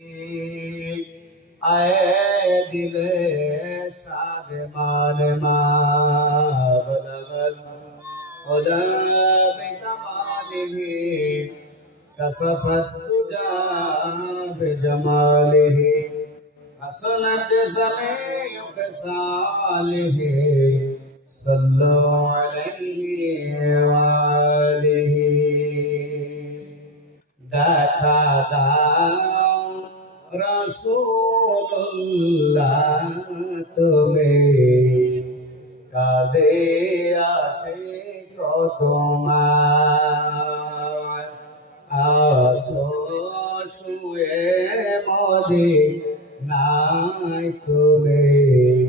आए दिले सारे मान माबलगल खुदा बिकमालिही कसफत तुजा बिजमालिही हसनत समीउ खसालिही सल्लु अलैहि वालिही देखा दाओ रसूलुल्लाह तुम्हें कादे आशिक तुम्हार आछो शुए मदीनाय तुम्हें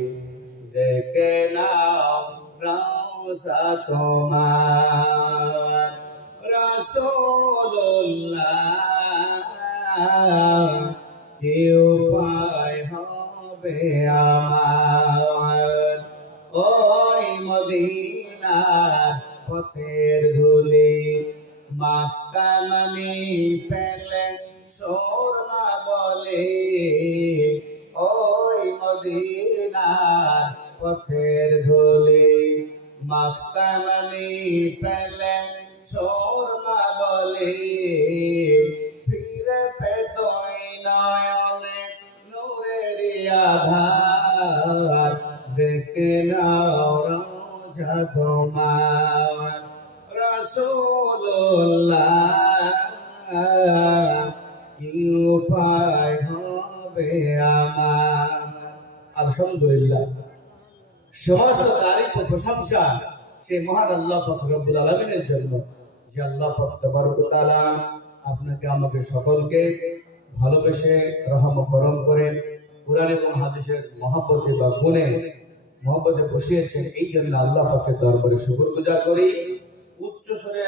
देखे नाओ रौज़ा तुम्हार रसूलुल्लाह কি উপায় হবে আমার ওই মদিনার পথের ধুলি মাখতামানি পেলে সোরমা বলে ওই মদিনার পথের ধুলি মাখতামানি পেলে সোরমা বলে ফিরে পেতই নয়নে নূরের আধার দেখে নাও রওজা তোমার রাসূলুল্লাহ কি উপায় হবে আমার। আলহামদুলিল্লাহ, সমস্ত তারিফ ও প্রশংসা সেই মহান আল্লাহ পাক রব্বুল আলামিনের জন্য, যে আল্লাহ পাক তাবারক ওয়া তাআলা আপনাকে আমাকে সকলকে ভালোবেসে রহম করম করে কুরআন এবং হাদিসের মহব্বতে বা গুণে মহব্বতে বসিয়েছেন। এই জন্য আল্লাহ পাকের দরবারে শুকরগুজার করি। উচ্চ স্বরে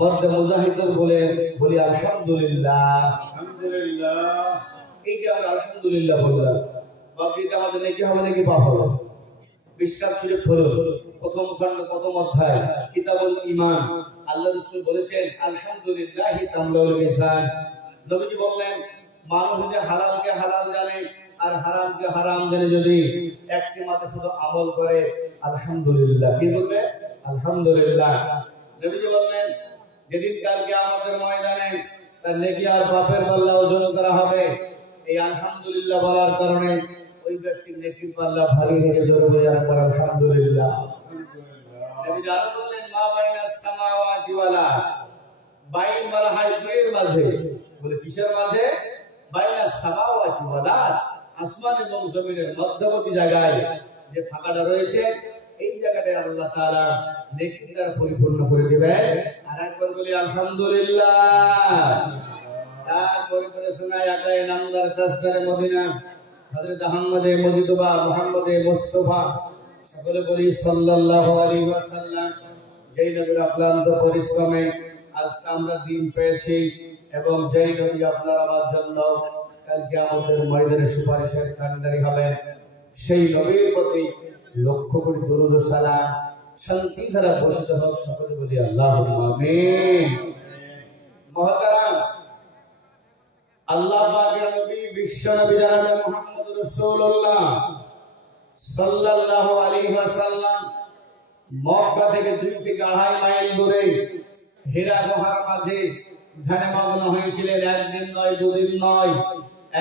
মধ্যে মুজাহিদুল বলে বলি আলহামদুলিল্লাহ। আলহামদুলিল্লাহ, এই যে আমরা আলহামদুলিল্লাহ বললাম, বাকিটা আমাদের নেকি হবে নাকি পাপ হবে? মিশকাত শরীফ হলো প্রথম খণ্ড প্রথম অধ্যায় কিতাবুল ঈমান। আল্লাহ রাসূল বলেছেন আলহামদুলিল্লাহি তামলাউল মিজান। নবীজি বললেন মানুষ যে হালালকে হালাল জানে আর হারামকে হারাম জানে, যদি একটি মাত্র শুধু আমল করে আলহামদুলিল্লাহ, কি বলবে? আলহামদুলিল্লাহ। নবীজি বললেন যেদিন কালকে আমাদের ময়দানে তার নেকি আর পাপের পাল্লা ওজন করা হবে, এই আলহামদুলিল্লাহ বলার কারণে ওই ব্যক্তির নেকির পাল্লা ভারী হয়ে জোরে বলে একবার আলহামদুলিল্লাহ। নবীজি আরো বললেন মা বাইনাস সামাওয়াতি ওয়ালা, বাইন বলা হয় দুইয়ের মাঝে। বলে কিসের মাঝে? বাইনাস সামাওয়াতি ওয়ালা, আসমান এবং জমিনের মধ্যবর্তী জায়গায় যে ফাঁকাটা রয়েছে, এই জায়গাটায় আল্লাহ তাআলা নেকির দ্বারা পরিপূর্ণ করে দিবেন। আর একবার বলি আলহামদুলিল্লাহ। তারপরে পরে শোনায় আকায়ে নামদার তাসদারে মদিনা হযরত আহমদে মুজিদবা মুহাম্মদে মুস্তাফা, সকলে বলি সাল্লাল্লাহু আলাইহি ওয়াসাল্লাম। যেই নবীর অক্লান্ত পরিশ্রমে আজকে আমরা দিন পেয়েছি এবং যেই নবী আপনার আমার জন্য কাল কিয়ামতের ময়দানে সুপারিশের কান্ডারি হবেন, সেই নবীর প্রতি লক্ষ কোটি দরুদ ও সালাম শান্তি ধারা বর্ষিত হোক। সকলে বলি আল্লাহুম্মা আমিন। মুহতারাম, আল্লাহ পাকের নবী বিশ্ব নবী জনাবে মুহাম্মদ রাসূলুল্লাহ সাল্লাল্লাহু আলাইহি ওয়াসাল্লাম মক্কা থেকে 2 থেকে 2.5 মাইল দূরে হীরা গুহার মাঝে ধ্যানে মগ্ন হয়েছিলেন। একদিন নয়, দুদিন নয়,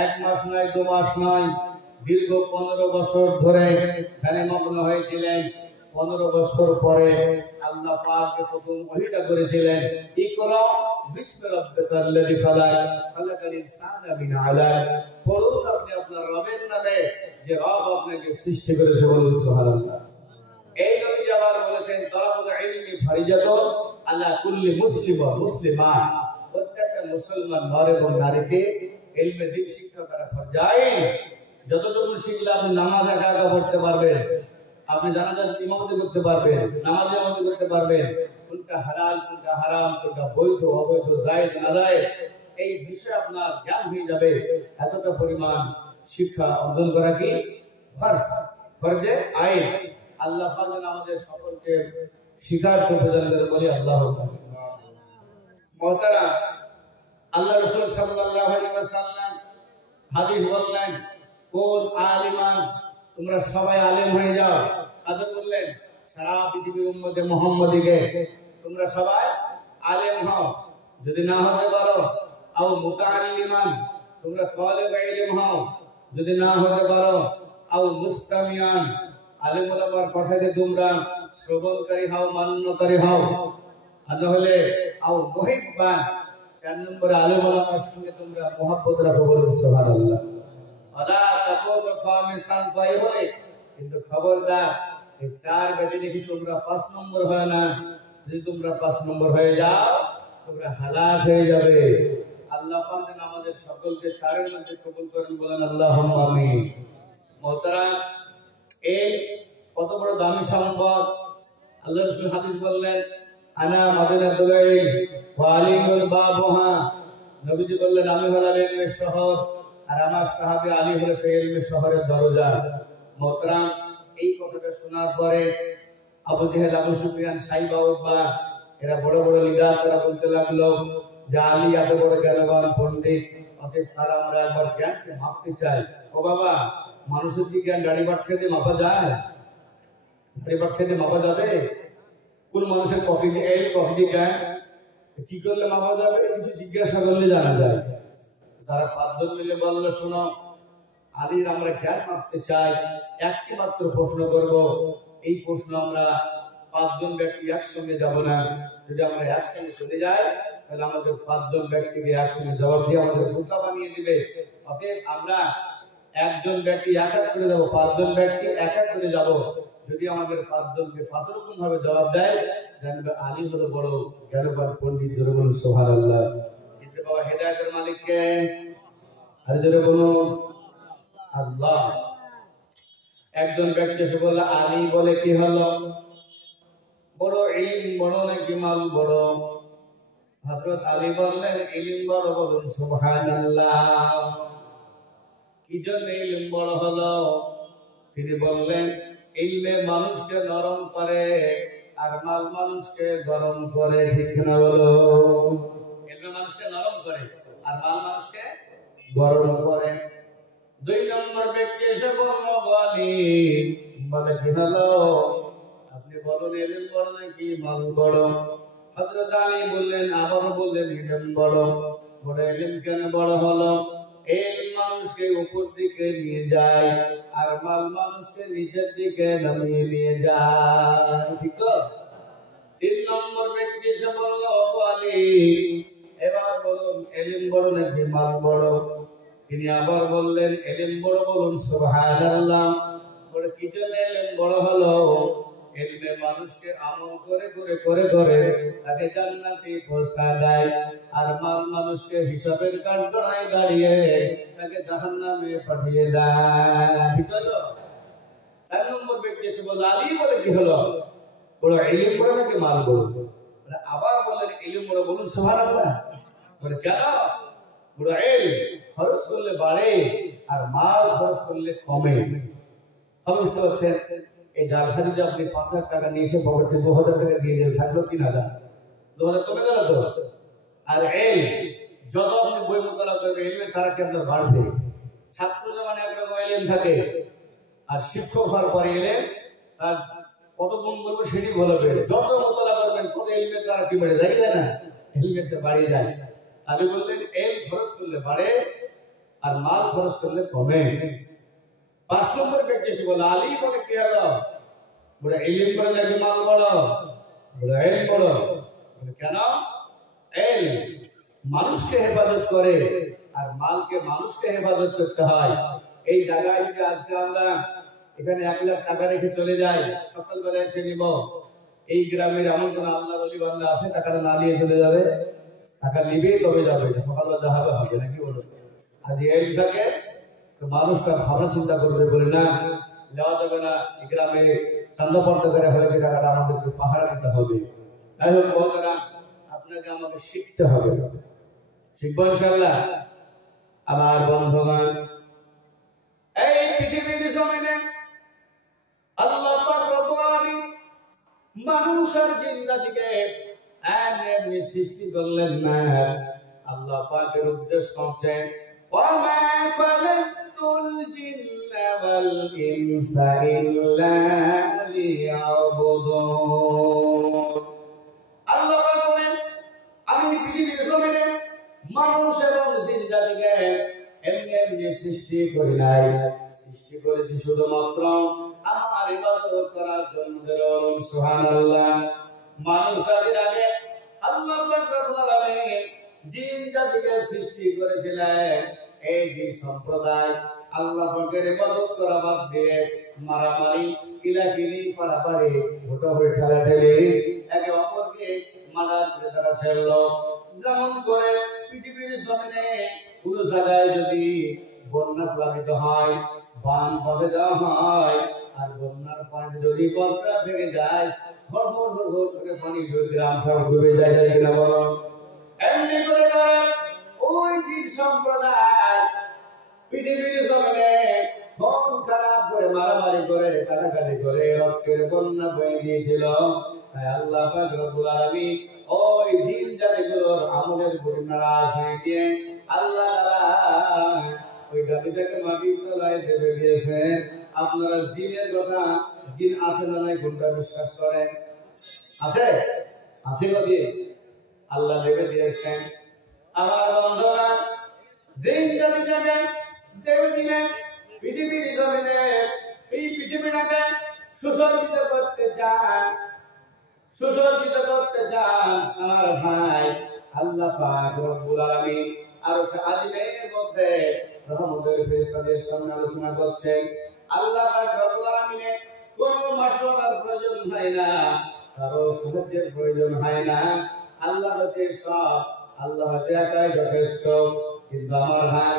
1 মাস নয়, 2 মাস নয়, দীর্ঘ 15 বছর ধরে ধ্যানে মগ্ন হয়েছিলেন। 15 বছর পরে আল্লাহ পাক যে প্রথম ওহীটা করেছিলেন, ইকরা বিসমি রাব্বিকাল্লাযী খালাক খালাকাল ইনসানা মিন আলাক, পড়ুন আপনি আপনার রবের নামে যে রব আপনাকে সৃষ্টি করেছে, বলুন সুবহানাল্লাহ। এই নবী আবার বলেছেন তালাবুল ইলমি ফারিজাতুন আলা কুল্লি মুসলিম ওয়া মুসলিমা, প্রত্যেকটা মুসলমান নর এবং নারীকে ইলমে দ্বীন শিক্ষা করা ফরজ। যতটুকু শিখলে আপনি নামাজ একা একা পড়তে পারবেন, আপনি জানাজার ইমামতি করতে পারবেন, নামাজে ইমামতি করতে পারবেন, কোনটা হালাল কোনটা হারাম, কোনটা বৈধ অবৈধ, জায়েজ নাজায়েজ, এই বিষয়ে আপনার জ্ঞান হয়ে যাবে। এতটা পরিমাণ শিক্ষা অর্জন করা কি ফরজ, ফরজে আইন। আল্লাহ পাক যেন আমাদের সকলকে শিখার তৌফিক দান করেন, বলি আল্লাহুম্মা আমিন। মুহতারাম, আল্লাহ রাসূল সাল্লাল্লাহু আলাইহি ওয়াসাল্লাম হাদিস বললেন কোন আলিমান, তোমরা সবাই আলেম হয়ে যাও। তাদের বললেন সারা পৃথিবীর উম্মতে মুহাম্মদীকে তোমরা সবাই আলেম হও। যদি না হতে পারো আও মুতাআল্লিমান, তোমরা তালিবে ইলম হও। যদি না হতে পারো আও মুস্তামিয়ান, আলেম ওলামার কথাকে তোমরা শ্রবণকারী হও, মান্যকারী হও। আর হলে আও মুহিব্বান, 4 নম্বরে আলেম ওলামার সঙ্গে তোমরা মহব্বত রাখো। বলুন সুবহানাল্লাহ। আলা তাকুনু খামিসান, ফাই হলে কিন্তু খবরদার এই 4 বেদে দেখি তোমরা 5 নম্বর হয় না। যদি তোমরা 5 নম্বর হয়ে যাও তোমরা হালাক হয়ে যাবে। আল্লাহ পাক যেন আমাদের সকলকে 4 এর মধ্যে কবুল করেন। বলেন আল্লাহুম্মা আমিন। মুহতারাম, এই কত বড় দামি সম্পদ। আল্লাহ রাসূল হাদিস বললেন আনা মাদিনাতুল ইলম ওয়া আলিমুল বাবুহা। নবীজি বললেন আমি হলাম ইলমের শহর আর আমার সাহাবী আলী হলো সেই ইলমের শহরের দরজা। মুহতারাম, এই কথাটা শোনার পরে আবু জেহেল, আবু সুফিয়ান, সাইবা, উতবা এরা বড় বড় লিডার, তারা বলতে লাগলো যে আলী এত বড় জ্ঞানবান পণ্ডিত, অতএব তারা আমরা একবার জ্ঞানকে মাপতে চাই। ও বাবা, মানুষের কি জ্ঞান দাড়ি বাট খেতে মাপা যায়? দাড়ি বাট খেতে মাপা যাবে? কোন মানুষের ককেজি এই ককেজি জ্ঞান কি করলে মাপা যাবে? কিছু জিজ্ঞাসা করলে জানা যায়। তারা 5 জন মিলে বললো শোনো, আলীর আমরা জ্ঞান মাপতে চাই, একটি মাত্র প্রশ্ন করব। এই প্রশ্ন আমরা 5 জন ব্যক্তি একসঙ্গে যাব না। যদি আমরা একসঙ্গে চলে যাই তাহলে আমাদের 5 জন ব্যক্তিকে একসঙ্গে জবাব দিয়ে আমাদের বোকা বানিয়ে দিবে। অতএব আমরা একজন ব্যক্তি এক এক করে যাব, 5 জন ব্যক্তি এক এক করে যাব। যদি আমাদের 5 জনকে 5 রকম ভাবে জবাব দেয়, জানবে আলী হলো বড় জ্ঞানবান পণ্ডিত। ধরে বলুন সুবহানাল্লাহ। কিন্তু বাবা, হেদায়েতের মালিক কে? আর ধরে বলুন আল্লাহ। একজন ব্যক্তি এসে বলল আলী বলে কি হলো? বড় ইলম বড় নাকি মাল বড়? হযরত আলী বললেন ইলম বড়। বলুন সুবহানাল্লাহ। কি জন্য ইলম বড় হলো? তিনি বললেন ইলমে মানুষকে নরম করে আর মাল মানুষকে গরম করে। ঠিক না বলো? ইলমে মানুষকে নরম করে আর মাল মানুষকে গরম করে। 2 নম্বর ব্যক্তি এসে বলল আলী বলে কি হলো? আপনি বলুন ইলম বড় নাকি মাল বড়? হযরত আলী বললেন, আবার বললেন ইলম বড়। বড় ইলম কেন বড় হলো? ইলম মানুষকে উপর দিকে নিয়ে যায় আর মাল মানুষকে নিচের দিকে নামিয়ে নিয়ে যায়। ঠিক তো? 3 নম্বর ব্যক্তি এসে বলল আলী এবার বলুন ইলম বড় নাকি মাল বড়? তিনি আবার বললেন ইলম বড়। বলুন সুবহানাল্লাহ। বলে কি জন্য ইলম বড় হলো? ইলমে মানুষকে আমল করে করে করে করে তাকে জান্নাতে পৌঁছায় দেয় আর মাল মানুষকে হিসাবের কাঠগড়ায় দাঁড়িয়ে তাকে জাহান্নামে পাঠিয়ে দেয়। ঠিক আছে? 4 নম্বর ব্যক্তি এসে বলল আলী বলে কি হলো? বড় ইলম বড় নাকি মাল বড়? আবার বললেন ইলম বড়। বলুন সুবহানাল্লাহ। বলে কেন? বড় ইলম খরচ করলে বাড়ে আর মাল খরচ করলে কমে। আপনি বুঝতে পারছেন? এই জালসা যদি আপনি 5,000 টাকা নিয়ে এসে পকেটে 2,000 টাকা দিয়ে দেন, থাকলো 3,000, 2,000 কমে গেল তো। আর ইলম যত আপনি বই মোতালা করবেন ইলমের তারা কি আপনার বাড়বে। ছাত্র জমানে একরকম ইলম থাকে আর শিক্ষক হওয়ার পরে ইলম তার কত গুণ বলবো সেটি বলবে। যত মোতালা করবেন তত ইলমের তারা কি বেড়ে যায় না? ইলমের তো বাড়িয়ে যায়। তাহলে বললেন ইলম খরচ করলে বাড়ে আর মাল খরচ করলে কমে। 5 নম্বর ব্যক্তি এসে বলে আলী বলে কি হলো? বলে ইলম বড় নাকি মাল বড়? বলে ইলম বড়। বলে কেন? ইলম মানুষকে হেফাজত করে আর মালকে মানুষকে হেফাজত করতে হয়। এই জায়গায় যে আজকে আমরা এখানে 1 লাখ টাকা রেখে চলে যাই, সকালবেলা এসে নিব, এই গ্রামের এমন কোন আল্লাহর ওলি বান্দা আছে টাকাটা না নিয়ে চলে যাবে? টাকা নিবে তবে যাবে, সকালবেলা যা হবে হবে নাকি বলো? আর ইলম থাকে তো মানুষটা ভাবনা চিন্তা করবে, বলে না যাওয়া যাবে না, এই গ্রামে চান্দা পর্দা করে হয়েছে, টাকাটা আমাদেরকে পাহারা দিতে হবে। তাই হোক বলতেরা আপনাকে আমাকে শিখতে হবে। শিখবো ইনশাআল্লাহ। আমার বন্ধুগণ, এই পৃথিবীর জমিনে আল্লাহ পাক রব্বুল আলামিন মানুষ আর জিন্নাতকে এমনি সৃষ্টি করলেন না। আল্লাহ পাকের উদ্দেশ্য হচ্ছে ওয়া মা ইনসা ইল্লা লিয়াবুদুন। আল্লাহ পাক বলেন, আমি পৃথিবীর জমিনে মানুষ এবং জিন জাতিকে এমনি এমনি সৃষ্টি করি নাই, সৃষ্টি করেছি শুধুমাত্র আমার ইবাদত করার জন্য। বলুন সুবহানাল্লাহ। মানুষ জাতির আগে আল্লাহ পাক রব্বুল আলামিন জিন জাতিকে সৃষ্টি করেছিলেন। এই জিন সম্প্রদায় আল্লাহ পাকের ইবাদত করা বাদ দিয়ে মারামারি, কিলাকিলি, পাড়াপাড়ি, ভোটাভুটি, ঠেলাঠেলি, একে অপরকে মারার করে তারা ছিল। যেমন করে পৃথিবীর জমিনে কোন জায়গায় যদি বন্যা প্লাবিত হয়, বান বাঁধে দেওয়া হয়, আর বন্যার পানি যদি বন্যা থেকে যায়, হর হর হর হর করে পানি গ্রাম সব ডুবে যায়, যায় কিনা বলো? এমনি করে ওই জিন সম্প্রদায় পৃথিবীর জমিনে খুন খারাপ করে, মারামারি করে, কাটাকাটি করে, রক্তের বন্যা বয়ে দিয়েছিল। তাই আল্লাহ পাক রব্বুল আলামিন ওই জিন জাতিগুলোর আমলের উপর নারাজ হয়ে গিয়ে আল্লাহ তাআলা ওই জাতিটাকে মাটির তলায় দেবে দিয়েছেন। আপনারা জিনের কথা, জিন আছে না নাই কোনটা বিশ্বাস করেন? আছে? আছে কি? আল্লাহ দেবে দিয়েছেন। আমার বন্ধুরা, জিন জাতিটাকে দেবে দিলেন পৃথিবীর জমিনে। এই পৃথিবীটাকে সুসজ্জিত করতে চান, সুসজ্জিত করতে চান আমার ভাই। আল্লাহ পাক রব্বুল আলামিন আরশ আজিমের মধ্যে রহমতের ফেরেশতাদের সামনে আলোচনা করছেন। আল্লাহ পাক রব্বুল আলামিনের কোনো মাশওয়ারার প্রয়োজন হয় না, কারো সাহায্যের প্রয়োজন হয় না। আল্লাহ হচ্ছে সব, আল্লাহ হচ্ছে একাই যথেষ্ট। কিন্তু আমার ভাই,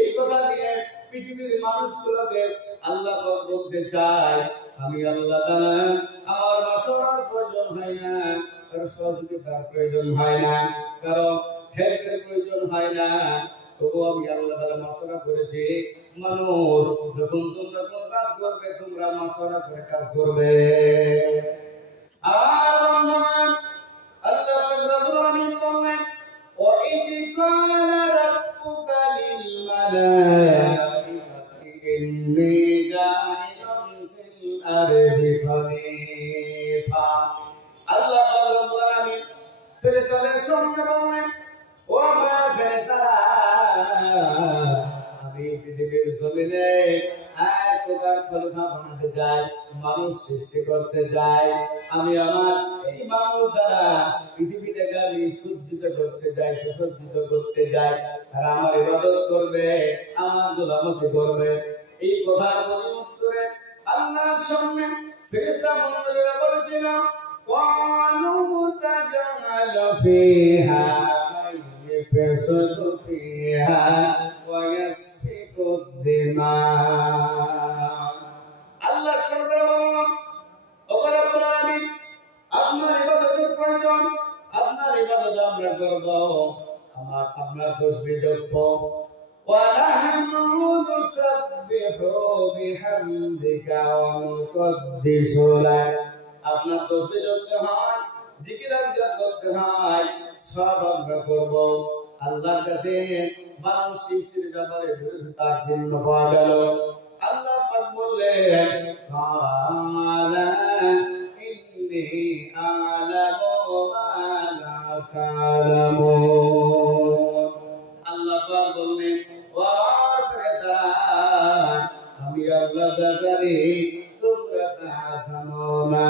এই কথা দিয়ে পৃথিবীর মানুষগুলোকে আল্লাহ পাক বলতে চায়, আমি আল্লাহ তাআলা, আমার মাশওয়ারার প্রয়োজন হয় না, কারো সহযোগিতার প্রয়োজন হয় না, কারো হেল্পের প্রয়োজন হয় না। তবু আমি আল্লাহ তাআলা মাশওয়ারা করেছি। মানুষ যখন তোমরা কোন কাজ করবে, তোমরা মাশওয়ারা করে কাজ করবে। আর বন্ধুগণ, আল্লাহ পাক রব্বুল আলামিন বললেন, ওয়া ইয ক্বালা রাব্বুকা লিল মালাইকাতি ইন্নী জাইলুন ফিল আরদি খলিফা। আল্লাহ পাক রব্বুল আলামিন ফেরেশতাদের সামনে বললেন, ও আমার ফেরেশতারা, আমি পৃথিবীর জমিনে একবার খলিফা বানাতে চাই, মানুষ সৃষ্টি করতে চাই। আমি আমার এই মানুষ দ্বারা পৃথিবীটাকে আমি সজ্জিত করতে চাই, সুসজ্জিত করতে চাই। আর আমার ইবাদত করবে, আমার গোলামতি করবে। এই কথার প্রতি উত্তরে আল্লাহর সামনে ফেরেশতা মণ্ডলীরা বলেছিল, ক্বালু তাজআলু ফিহা يفسد فيها ويسفك الدماء। আল্লাহ সরকার বললাম, ওগো রব্বুল আলামিন, আপনার ইবাদতের প্রয়োজন, আপনার ইবাদত আমরা করব, আপনার তাসবিহ জপব। ওয়া নাহনু নুসাব্বিহু বিহামদিকা ওয়া নুকদ্দিসু লাক। আপনার তাসবিহ জপতে হয়, জিকির আজকার করতে হয়, সব আমরা করব। আল্লাহর কাছে মানুষ সৃষ্টির ব্যাপারে বিরোধিতার চিহ্ন পাওয়া গেল। আল্লাহ পাক বললেন, কালা ইন্নী আ'লামু মা লা তা'লামুন। আল্লাহ পাক বললেন, ও ফেরেশতারা, আমি আল্লাহ যা জানি তোমরা তা জানো না।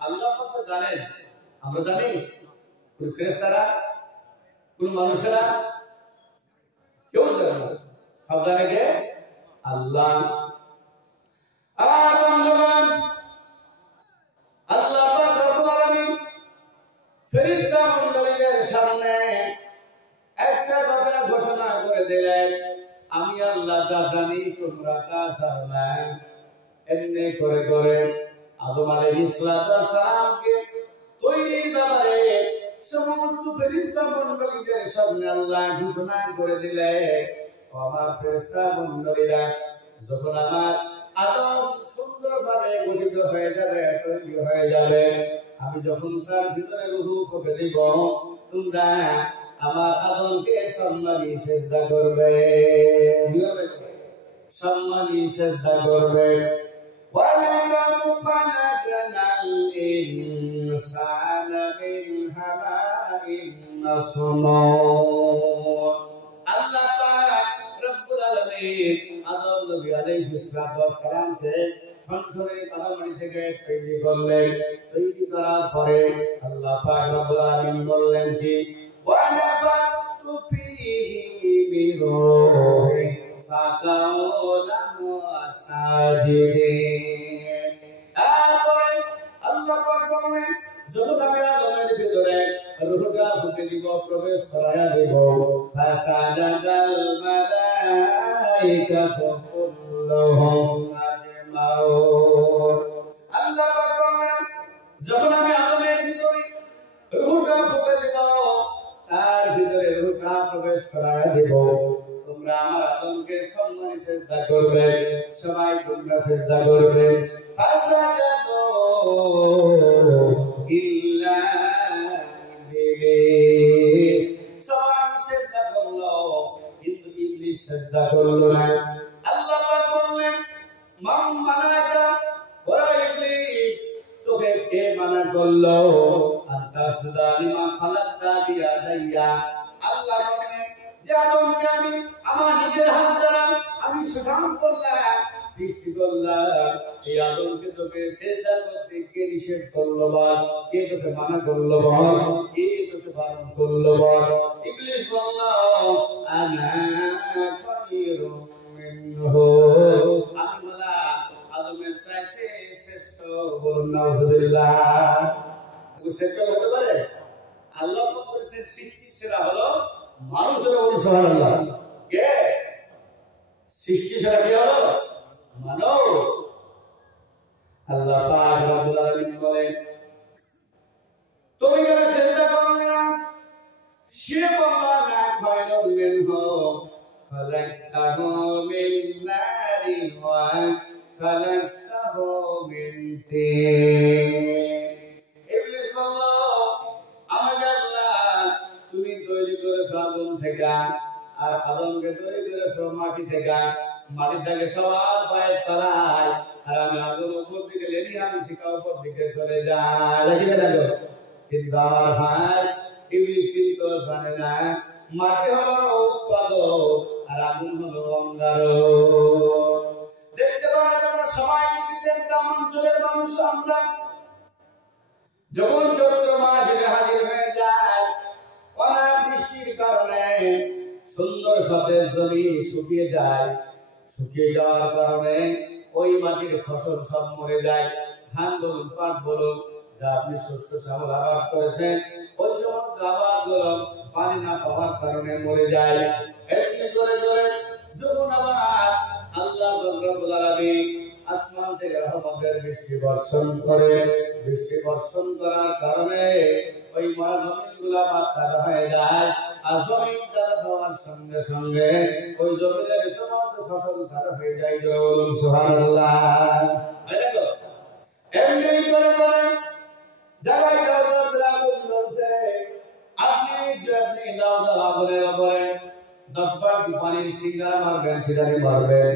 আল্লাহ পাক তো জানেন, আমরা জানি? কোন ফেরেশতারা, কোন মানুষেরা কেউ জানে না, সব জানে কে? আল্লাহ। আর বন্ধুগণ, আল্লাহ পাক রব্বুল আলামিন ফেরেশতা মণ্ডলীদের সামনে একটা কথা ঘোষণা করে দিলেন, আমি আল্লাহ যা জানি তোমরা তা জানো না। এমনি করে করে আদম আলাইহিস সালামকে তৈরির ব্যাপারে সমস্ত ফেরেশতা মণ্ডলীদের সামনে আল্লাহ ঘোষণা করে দিলেন, আমার ফেরেশতা মণ্ডলীরা, যখন আমার আদম সুন্দরভাবে গঠিত হয়ে যাবে, তৈরি হয়ে যাবে, আমি যখন তার ভিতরে রূহ ফুঁকে দিব, তোমরা আমার আদমকে সম্মানী সিজদা করবে। সম্মানী সেজদা করবে ওয়ালাকাদ খালাকনাল ইনসানা মিন হামাইন মাসনুন আল্লাহ পাক রব্বুল আলামিন আদম নবী আলাইহিস সালামকে থরথরে কাদামাটি থেকে তৈরি করলেন তৈরি করার পরে আল্লাহ পাক রব্বুল আলামিন বললেন কি ওয়া নাফাতু ফীহি মির রূহি ফাকাউ লাহু সাজিদিন তারপরে আল্লাহ পাক বললেন যখন আমি আদমের ভিতরে রূহটা ফুঁকে দিব প্রবেশ করায়া দেব ফাসাজাদাল মালাইকাতু কুল্লুহুম আজমাউন আল্লাহ পাক বলেন যখন আমি আদমের ভিতরে রূহটা ফুঁকে দিব তার ভিতরে রূহটা প্রবেশ করায়া দেব তোমরা আমার আদমকে সম্মানে সিজদা করবে সবাই তোমরা সিজদা করবে ফাসাজাদু ইল্লা ইবলিস সবাই সিজদা করলো কিন্তু ইবলিস সিজদা করলো না আল্লাহ পাক বললেন মান মানাকা ওয়া ইবলিস তোকে কে মানা করলো আনতাসদা লিমা খালাকতা বিয়াদাইয়া আল্লাহ বলেন যে আদমকে আমি আমার নিজের হাত দ্বারা আমি সৃজন করলাম সৃষ্টি করলাম এই আদমকে তোকে সিজদা করতে কে নিষেধ করলো বল কে তোকে মানা করলো বল কে তোকে বারণ করলো বল ইবলিস বলল আনা খায়রুম মিনহু আমি বলা আদমের চাইতে শ্রেষ্ঠ বলুন নাউজুবিল্লাহ তুমি শ্রেষ্ঠ হতে পারে আল্লাহ পাক বলেছেন সৃষ্টি সেরা হলো মানুষের বলি সুবহানাল্লাহ কে সৃষ্টি সেরা কি হলো মানুষ আল্লাহ পাক রব্বুল আলামিন বলেন তুমি কেন সিজদা করলে না সে বলল না খায়রুম মিনহু খালাকতাহু মিন নারি ওয়া খালাকতাহু মিন তিন ইবলিস বলল আমাকে আল্লাহ তুমি তৈরি করেছো আগুন থেকে আর আদমকে তৈরি করেছো মাটি থেকে মাটি থেকে সবার পায়ের তলায় আর আমি আগুন উপর দিকে লেনি আমি শিখা উপর দিকে চলে যাই দেখি দেখো কিন্তু আমার ভাই ইবলিস কিন্তু জানে না মাটি হলো উৎপাদক আর আগুন হলো অঙ্গারক দেখতে পাবেন আপনারা সবাই দেখতেন গ্রামাঞ্চলের মানুষ আমরা যখন চৈত্র মাস এসে হাজির হয়ে যায় অনেক বৃষ্টির কারণে সুন্দর সতেজ জমি শুকিয়ে যায় শুকিয়ে যাওয়ার কারণে ওই মাটির ফসল সব মরে যায় ধান বলুন পাট বলুন যা আপনি শস্য শ্যামল আবাদ করেছেন ওই সমস্ত আবাদগুলো পানি না পাওয়ার কারণে মরে যায় এমনি করে করে যখন আবার আল্লাহ রব্বুল আলামিন আসমান থেকে রহমতের বৃষ্টি বর্ষণ করে বৃষ্টি বর্ষণ করার কারণে ওই মরা জমিনগুলো পাতা হয়ে যায় আর জমিন তারা হওয়ার সঙ্গে সঙ্গে ওই জমিনের সমস্ত ফসল তারা হয়ে যায় বলুন সুবহানাল্লাহ দেখো এমনি করে করে জায়গায় দাও আগুন জ্বলছে আপনি দাও আগুনের উপরে 10 বার পানির সিঙ্গারা মারবেন সিঙ্গারি মারবেন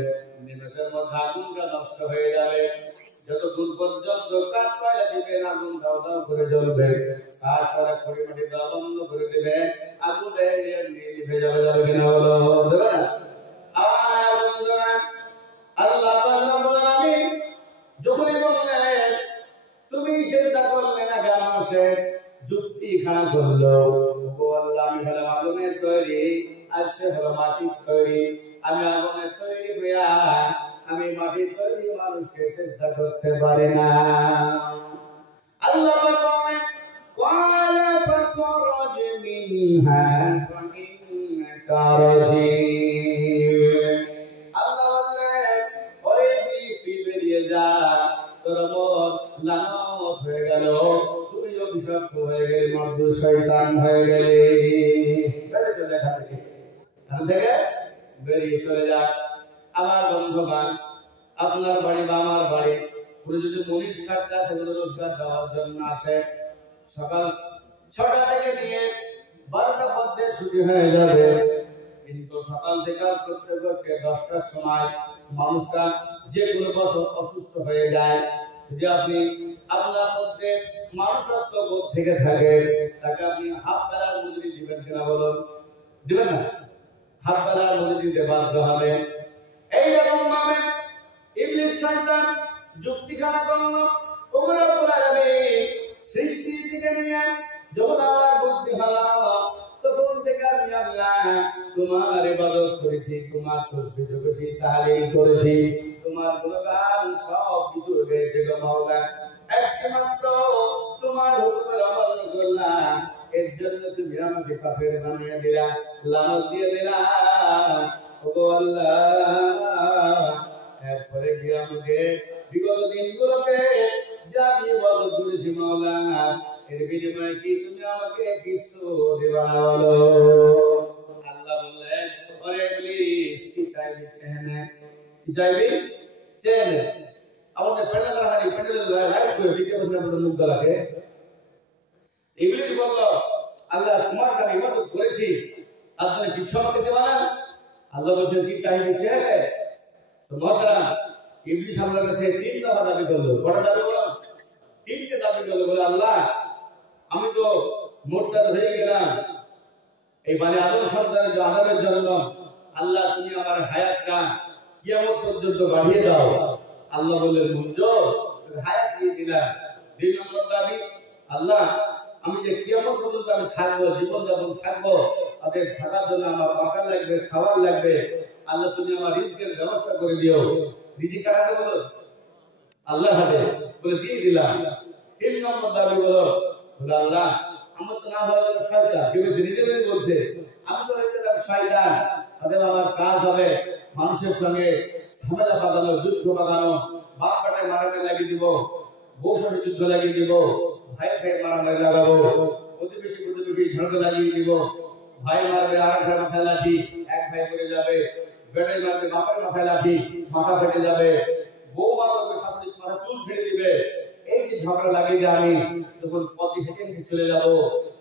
নিমেষের মধ্যে আগুনটা নষ্ট হয়ে যাবে যতক্ষণ পর্যন্ত কাঠ কয়লা দিবেন আগুন দাও দাও করে জ্বলবে তারপরে খড়ি মাটি দেওয়া বন্ধ করে দিবেন আগুন নিভে যাবে যাবে কিনা বলো দেবে না আর বন্ধুরা আল্লাহ পাক রব্বুল আলামিন যখনই বললেন তুমি চিন্তা করলে না কেন সে যুক্তি খাড়া করলো ও আল্লাহ আমি হলাম আগুনের তৈরি আর সে হলো মাটির তৈরি আমি আগুনের তৈরি হইয়া আমি মাটির তৈরি মানুষকে চেষ্টা করতে পারি না আল্লাহ বলেন ওয়ালা ফাখরুজ মিনহা ফাইন্নাকা রাজিম আল্লাহ বলেন ওরে বৃষ্টি বেরিয়ে যা তোর মন লানত হয়ে গেল তুই অভিশপ্ত হয়ে গেলি মর্দু শয়তান হয়ে গেলি বেরিয়ে চলে থেকে বেরিয়ে চলে যা আমার বন্ধুগণ আপনার বাড়ি বা আমার বাড়ি পুরো যদি মনীষ খাটটা সেগুলো রোজগার দেওয়ার জন্য আসে সকাল 6টা থেকে নিয়ে 12টা পর্যন্ত ছুটি হয়ে যাবে কিন্তু সকাল থেকে কাজ করতে করতে 10টার সময় মানুষটা যে কোনো বছর অসুস্থ হয়ে যায়, যদি আপনি আপনার মধ্যে মানুষত্ব বোধ থেকে থাকে, তাকে আপনি হাফ বেলার মজুরি দিবেন কিনা বলুন? দিবেন না? হাফ বেলার মজুরি দিতে বাধ্য হবেন। এইরকম ভাবে ইবলিস শয়তান যুক্তিখানা করল, ওগুলো করা যাবে সৃষ্টি থেকে নিয়ে যখন আমার বুদ্ধি হলো, তখন থেকে আমি আল্লাহ তোমার ইবাদত করেছি, তোমার তাসবিহ করেছি, তাহলিল করেছি, তোমার গুণগান সব কিছু গেয়েছে গো মাওলা। একমাত্র তোমার হুকুমের অমান্য করলাম, এর জন্য তুমি আমাকে কাফের বানিয়ে দিলা, লানত দিয়ে দিলা ওগো আল্লাহ। এরপরে কি আমাকে বিগত দিনগুলোতে যা আমি ইবাদত করেছি মাওলা, এর বিনিময়ে কি তুমি আমাকে কিছু দেবা না বলো? আল্লাহ বললেন, ওরে ইবলিস, কি চাইবি চেনে? কি চাইবি চেনে? আমাদের প্যান্ডেল হারি প্যান্ডেল লাইট করে দিকে বসে আমাদের মুখ গলাকে। ইবলিস বলল, আল্লাহ তোমার কাছে ইবাদত করেছি, তার জন্য কিছু আমাকে দেবা না? আল্লাহ বলছেন, কি চাইবি চেনে? তো মহতারাম, ইবলিস আল্লাহর কাছে 3 দফা দাবি করলো। কটা দাবি করলো? 3টে দাবি করলো। বলে, আল্লাহ আমি তো মোরতাদ হয়ে গেলাম এই মানে আদম সন্তানের আদমের জন্য, আল্লাহ তুমি আমার হায়াতটা কিয়ামত পর্যন্ত বাড়িয়ে দাও। আল্লাহ বললেন, মঞ্জুর, হায়াত দিয়ে দিলাম। 2 নম্বর দাবি, আল্লাহ আমি যে কিয়ামত পর্যন্ত আমি থাকবো, জীবন যাপন থাকবো, তাদের থাকার জন্য আমার পাকা লাগবে, খাবার লাগবে, আল্লাহ তুমি আমার রিজিকের ব্যবস্থা করে দিও। রিজিক কারাতে বলো? আল্লাহ হাতে। বলে, দিয়ে দিলাম। 3 নম্বর দাবি বলো, আল্লাহ আমার তো না হয়ে গেল শয়তান। কেউ বলছে, নিজে নিজে বলছে, আমি তো হয়ে গেলাম শয়তান, তাদের আমার কাজ হবে মানুষের সঙ্গে ঝামেলা পাকানো, যুদ্ধ পাকানো, বাপ বেটায় মারামারি লাগিয়ে দিব, বউ সঙ্গে যুদ্ধ লাগিয়ে দিব, ভাই ভাই মারামারি লাগাবো, প্রতিবেশী ঝগড়া লাগিয়ে দিব, ভাই মারবে আর এক ভাই মাথায় লাঠি, এক ভাই মরে যাবে, বেটাই মারবে বাপের মাথায় লাঠি, মাথা ফেটে যাবে, বউ মারবে শাশুড়ি মাথা চুল ছেড়ে দিবে। এই যে ঝগড়া লাগিয়ে যে আমি তখন পথে হেঁটে হেঁটে চলে যাবো,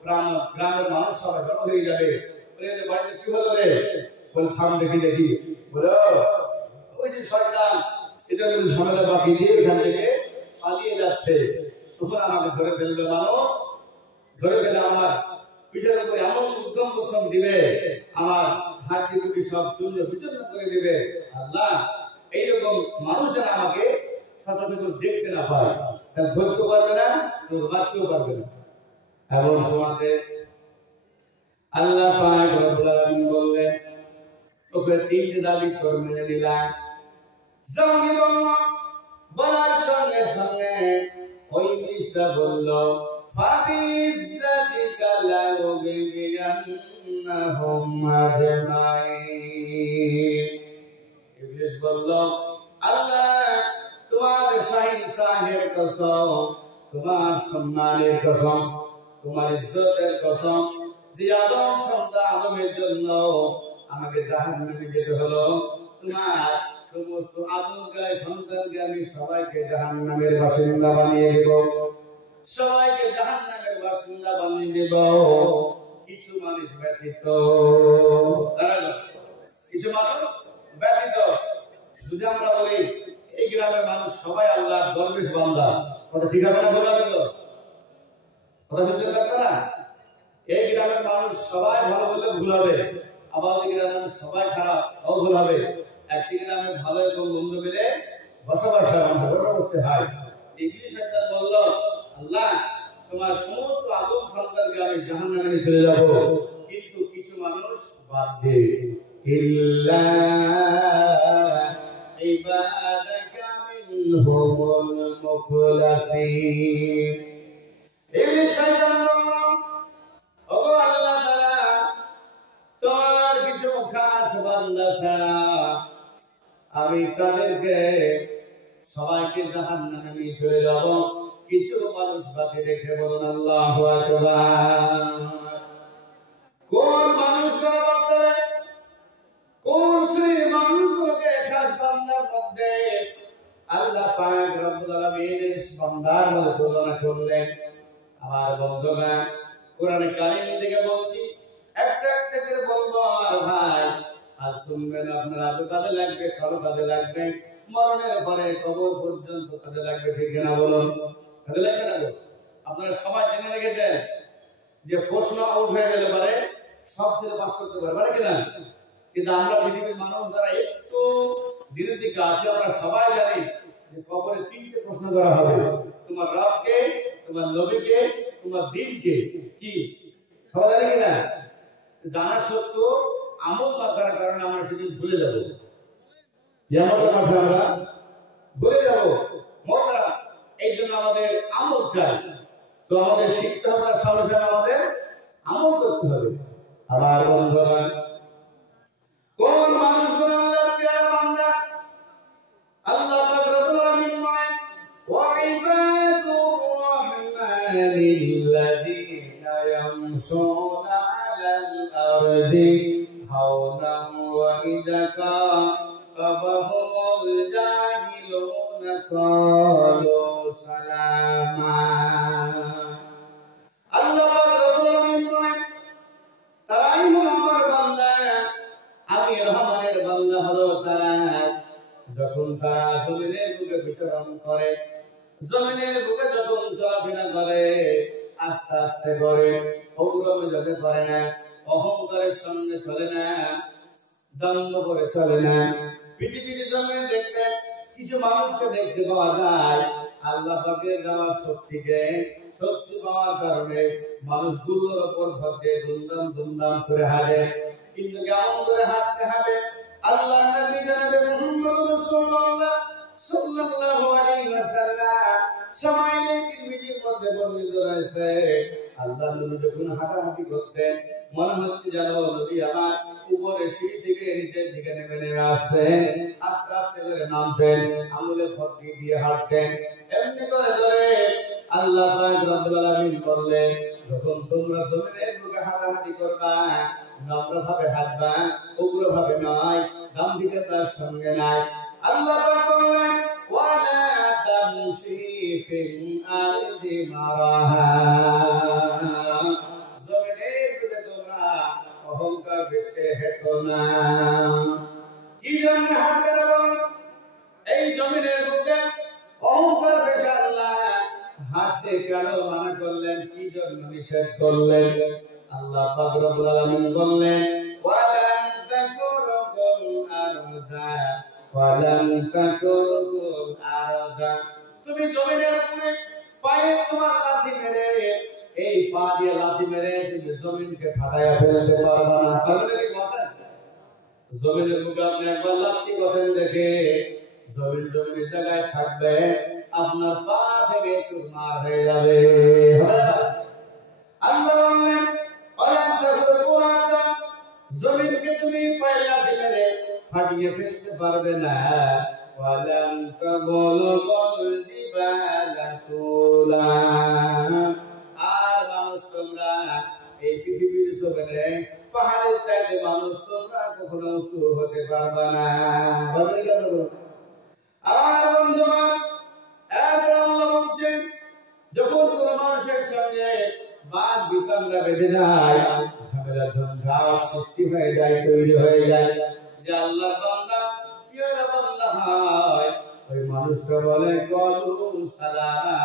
গ্রামের মানুষ সবাই জড়ো হয়ে যাবে। বলে, বাড়িতে কি হলো রে? বলে, থাম দেখি দেখি। বলে, ওই যে শয়তান, এটা কিন্তু ঝামেলা বাকি দিয়ে এখান থেকে পালিয়ে যাচ্ছে। তখন আমাকে ধরে ফেলবে মানুষ, ধরে ফেলে আমার পিঠের উপরে এমন উদ্যম পোষণ দিবে, আমার হাড্ডি গুটি সব চূর্ণ বিচূর্ণ করে দিবে। আল্লাহ এইরকম মানুষ যেন আমাকে সচরাচর দেখতে না পায়, তাহলে ধরতে পারবে না, বাঁচতেও পারবে না। এমন সমাজে আল্লাহ পাক রব্বুল আলামিন বললেন, তোকে 3টে দাবি তোর মেনে নিলাম। জানি বলার সঙ্গে সঙ্গে ওই ইবলিসটা বলল, ফাবিজ্জাতিকা লাউগবিয়ান্নাহুম আজমাইন। ইবলিস বলল, আল্লাহ তোমার শাহের কসম, তোমার সম্মানের কসম, তোমার ইজ্জতের কসম, যে আদম সন্তান আদমের জন্য আমাকে জাহান্নামে যেতে হলো, তোমার সমস্ত আদমকে সন্তানকে আমি সবাইকে জাহান্নামের বাসিন্দা বানিয়ে দেব, সবাইকে জাহান্নামের বাসিন্দা বানিয়ে দেব, কিছু মানুষ ব্যতীত। কিছু মানুষ ব্যতীত। যদি আমরা বলি এই গ্রামের মানুষ সবাই আল্লাহর দরবেশ বান্দা, কথা ঠিক হবে না? বলবে তো কথা বুঝতে লাগবে না? এই গ্রামের মানুষ সবাই ভালো বললে ভুল হবে, আবার ওই গ্রামের মানুষ সবাই খারাপ, তাও ভুল হবে। একটি গ্রামে ভালো এবং মন্দ মিলে বসবাস হয়, মানুষ বসবাসতে হয়। ইবলিস শয়তান বলল, আল্লাহ তোমার সমস্ত আদম সন্তানকে আমি জাহান্নামে নিয়ে চলে যাব, কিন্তু কিছু মানুষ বাদ দে, ইল্লা ইবাদাকা মিনহুমুল মুখলাসিন। ইবলিস শয়তান বলল, ওগো আল্লাহ তাআলা, তোমার কিছু খাস বান্দা ছাড়া আমি তাদেরকে সবাইকে জাহান্নামে নিয়ে চলে যাব, কিছু মানুষ বাকি রেখে বলুন আল্লাহু আকবার। কোন মানুষগুলো বলতে, কোন শ্রেণীর মানুষগুলোকে খাস বান্দার মধ্যে আল্লাহ পাক রব্বুল আলামিনের বান্দার মধ্যে তুলনা করলেন? আমার বন্ধুগণ, কোরআনে কারীম থেকে বলছি, একটা একটা করে বলবো আমার ভাই, আজ শুনবেন আপনার আজও কাজে লাগবে, কারো কাজে লাগবে, মরণের পরে কবর পর্যন্ত কাজে লাগবে। ঠিক না বলুন? কাজে লাগবে না? আপনারা সবাই জেনে রেখেছেন যে প্রশ্ন আউট হয়ে গেলে পারে সব ছেলে পাস করতে পারে কিনা? কিন্তু আমরা পৃথিবীর মানুষ যারা একটু দিনের দিকে আছে, আমরা সবাই জানি যে কবরে 3টে প্রশ্ন করা হবে। তোমার রবকে, তোমার নবীকে, তোমার দ্বীনকে। কি সবাই জানি কিনা? জানা সত্ত্বেও আমল না করার কারণে আমরা সেদিন ভুলে যাবো। আমরা ভুলে যাবো মোহতারাম। এই জন্য আমাদের আমল চাই। তো আমাদের শিখতে হবে, তার সঙ্গে সঙ্গে আমাদের আমল করতে হবে। আমার বন্ধুরা, কোন মানুষগুলো আল্লাহর প্রিয় বান্দা? আল্লাহ পাক রব্বুল আলামিন বলেন, ওয়া ইবাদুর রাহমানিল্লাযীনা ইয়ামশুনা আলাল আরদি হাওনান ওয়া ইযা কাবাহুমুল জাহিলুনা ক্বালু সালামা। আল্লাহ পাক রব্বুল আলামিন বলেন, তারাই হলো আমার বান্দা। আমি রহমানের বান্দা হলো তারা, যখন তারা জমিনের বুকে বিচরণ করে, জমিনের বুকে যখন চলাফেরা করে, আস্তে আস্তে করে, অগ্রগতি করে না, অহংকারের সঙ্গে চলে না, দম্ভ করে চলে না। পৃথিবীর জমিনে দেখবেন কিছু মানুষকে দেখতে পাওয়া যায়, আল্লাহ পাকের দেওয়া শক্তি পাওয়ার কারণে মানুষ গুলোর উপর ভর দিয়ে দুমদাম দুমদাম করে হাঁটে। কিন্তু কেমন করে হাঁটতে হবে? আল্লাহ নবী জনাবে মুহাম্মদ রাসূলুল্লাহ সাল্লাল্লাহু আলাইহি ওয়াসাল্লাম সমাইলে তিরমিজির মধ্যে বর্ণিত রয়েছে, আল্লাহ নবী যখন হাঁটাহাঁটি করতেন, মনে হচ্ছে যেন নবী আমার উপরে সিঁড়ি থেকে নিচের দিকে নেমে আসছেন। আস্তে আস্তে করে নামতেন, আঙুলে ভর্তি দিয়ে হাঁটতেন। এমনি করে ধরে আল্লাহ পাক রব্বুল আলামিন বললেন, যখন তোমরা জমিনের বুকে হাঁটাহাঁটি করবা, নম্র ভাবে হাঁটবা, উগ্র ভাবে নয়, দাম্ভিকতার সঙ্গে নাই। আল্লাহ পাক বললেন, ওয়ালা তামশি ফিল আরদি মারাহা, জমিনের বুকে তোমরা অহংকার বেশে হেঁটো না। কি জন্য হাঁটবে না বলুন? এই জমিনের বুকে অহংকার বেশে আল্লাহ হাঁটতে কেন মানা করলেন? কি জন্য নিষেধ করলেন? আল্লাহ পাক রব্বুল আলামিন বললেন, ওয়ালান তাকুরুল আরজা ওয়ালান তাকুরুল আরজা, তুমি জমিনের উপরে পায়ে তোমার লাথি মেরে, এই পা দিয়ে লাথি মেরে তুমি জমিনকে ফাটায়া ফেলতে পারবে না। পারবে কি বলেন? জমিনের বুকে আপনি একবার লাথি বসেন দেখে জমিনের জায়গায় থাকবে, আপনার পা থেকে চুরমার হয়ে যাবে। আল্লাহ বললেন, জমিনকে তুমি পায়ে লাথি মেরে ফাটিয়ে ফেলতে পারবে না। ওয়ালান তাবলুল জিবালা তুলা, আর মানুষ তোমরা এই পৃথিবীর জমিনে পাহাড়ের চাইতে মানুষ তোমরা কখনো উঁচু হতে পারবে না। আর বন্ধুরা, আল্লাহ বলছেন, যখন কোন মানুষের সঙ্গে বাদ বিতণ্ডা বেঁধে যায়, ঝামেলা ঝঞ্ঝাট সৃষ্টি হয়ে যায়, তৈরি হয়ে যায়, যে আল্লাহর বান্দা প্রিয় বান্দা হয়, ওই মানুষটা বলে কলু সালামা,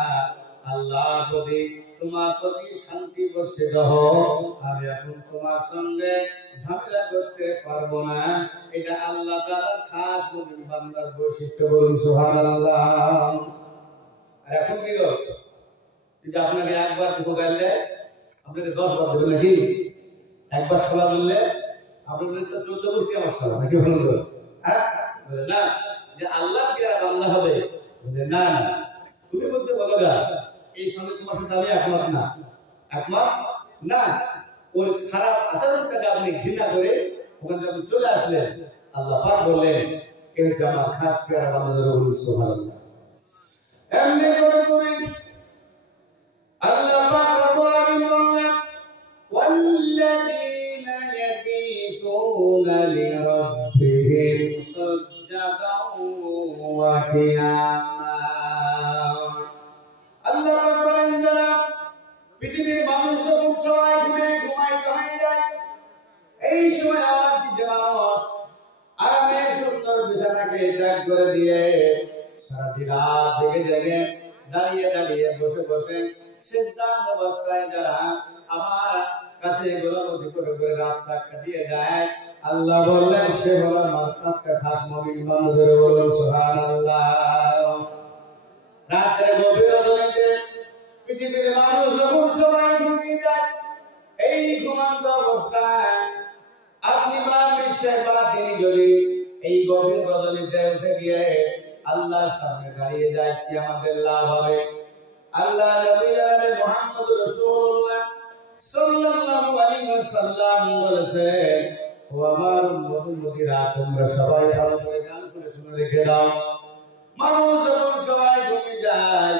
আল্লাহর প্রতি তোমার প্রতি শান্তি বর্ষিত হোক, আমি এখন তোমার সঙ্গে ঝামেলা করতে পারবো না। এটা আল্লাহ তাআলার খাস মুমিন বান্দার বৈশিষ্ট্য। বলুন সুবহানাল্লাহ। আর এখন কি গো, যদি আপনাকে একবার দুটো গাল দেয়, আপনাকে 10 বার দেবে নাকি? একবার সালাম বললে আপনাদের তো 14 গোষ্ঠী আমার সালাম নাকি? বলুন হ্যাঁ, না যে আল্লাহ প্রিয় বান্দা হবে, না না, তুমি বলছো বলো গা, এই সঙ্গে তোমার সাথে আমি একমত না, একমত না। ওই খারাপ আচরণটাকে আপনি ঘৃণা করে ওখান থেকে আপনি চলে আসলেন। আল্লাহ পাক বললেন, এই হচ্ছে আমার খাস প্রিয় বান্দাদের। বলুন সুবহানাল্লাহ। এমনি করে তুমি আল্লাহ পাক রব্বুল আলামিন বললেন, ওয়াল্লাযীনা ইয়াবীতুনা লিরাব্বিহিম সুজদান ওয়া কিয়ামা। আল্লাহ পাক বলেন, যারা পৃথিবীর মানুষ যখন সবাই ঘুমাইতে হয়ে যায়, এই সময় আমার কিছু মানুষ বিছানাকে ত্যাগ করে দিয়ে সারাটি রাত জেগে জেগে দাঁড়িয়ে দাঁড়িয়ে বসে বসে সিজদার অবস্থায় যারা আমার কাছে গোলামতি করে করে রাতটা কাটিয়ে দেয়, আল্লাহ বললেন সে হলো মাত্র খাস মুমিন বান্দা। ধরে বলুন সুবহানাল্লাহ। রাতের গভীর রজনীতে পৃথিবীর মানুষ যখন সবাই ঘুমিয়ে যায়, এই ঘুমান্ত অবস্থায় আপনি বা বিশ্বের বা তিনি যদি এই গভীর রজনীতে উঠে গিয়ে আল্লাহর সামনে দাঁড়িয়ে যায়, কি আমাদের লাভ হবে? আল্লাহ নবী জনাবে মুহাম্মদ রাসূলুল্লাহ সাল্লাল্লাহু আলাইহি ওয়াসাল্লাম বলেছেন, ও আমার উম্মতীরা, তোমরা সবাই ভালো করে কান খুলে শুনে রেখে দাও। মানুষ যখন সবাই ঘুমিয়ে যায়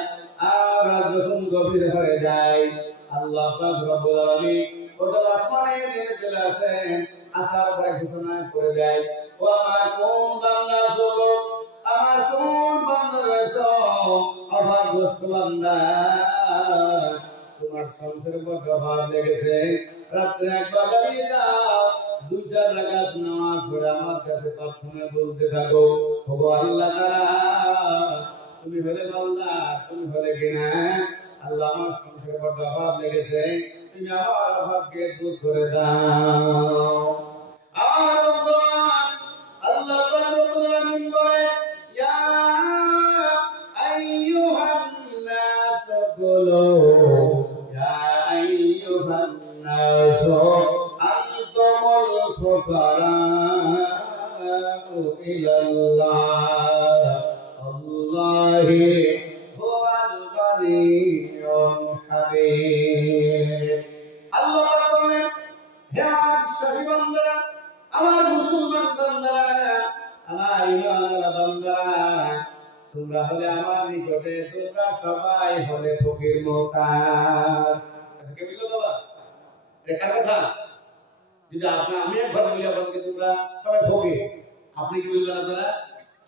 আর রাত যখন গভীর হয়ে যায়, আল্লাহ পাক রব্বুল আলামিন প্রথম আসমানে নেমে চলে আসেন, আসার পরে ঘোষণা করে দেয়, ও আমার কোন বান্দা আছো, আমার কোন বান্দা রয়েছে অভাবগ্রস্ত বান্দা, তোমার সংসারের উপর অভাব লেগেছে, রাত্রে একবার দাঁড়িয়ে যাও, 2-4 রাকাত নামাজ পড়ে আমার কাছে প্রার্থনা বলতে থাকো, ওগো আল্লাহ তাআলা, তুমি হলে মাওলা, তুমি হলে কিনা আল্লাহ, আমার সংসারের উপর অভাব লেগেছে, তুমি আমার অভাবকে দূর করে দাও। আর আল্লাহ পাক রব্বুল আলামিন বলেন, ইয়া আইয়ুহান নাস কুলু, ইয়া আইয়ুহান নাস আনতুমুল ফুকারা ইলাল্লাহ, আল্লাহি হুয়াল গনিয়্যুল হামিদ। আল্লাহ বলেন, হে বিশ্বাসী বান্দারা, আমার মুসলমান বান্দারা, আমার ঈমানওয়ালা বান্দারা, তোমরা হলে আমার নিকটে, তোমরা সবাই হলে ফকির মুহতাজ। কে বললো বাবা? এটা কার কথা? যদি আমি একবার বলি আপনাকে, তোমরা সবাই ফকির, আপনি কি বলবেন? আপনারা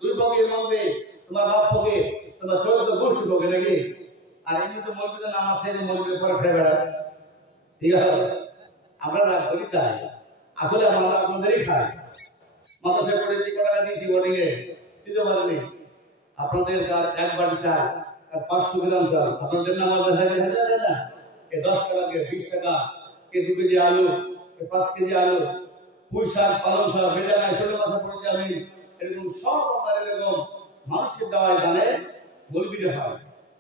তুই ফকির বলবে, তোমার বাপ ফকির, তোমার 14 গোষ্ঠী ফকির নাকি? আর এমনি তো মৌলবীদের নাম আছে, মৌলবীদের পরে খেয়ে বেড়ায়, ঠিক আছে? আমরা রাগ করি তাই, আসলে আমরা আপনাদেরই খাই। মাদ্রাসায় পড়েছি, কত টাকা দিয়েছি বোর্ডিং এ, দিতে পারেনি। আপনাদের কার 1 বাটি চাল আর 500 গ্রাম চাল, আপনাদের নাম দেন না, কে 10 টাকা, কে 20 টাকা, কে 2 কেজি আলু, কে 5 কেজি আলু, পুঁই শাক, পালং শাক, বেদানায়, ছোট মাছ পড়েছে, আমি এরকম সব আপনার এরকম মানুষের দেওয়ায় দানে মৌলবীরা হয়।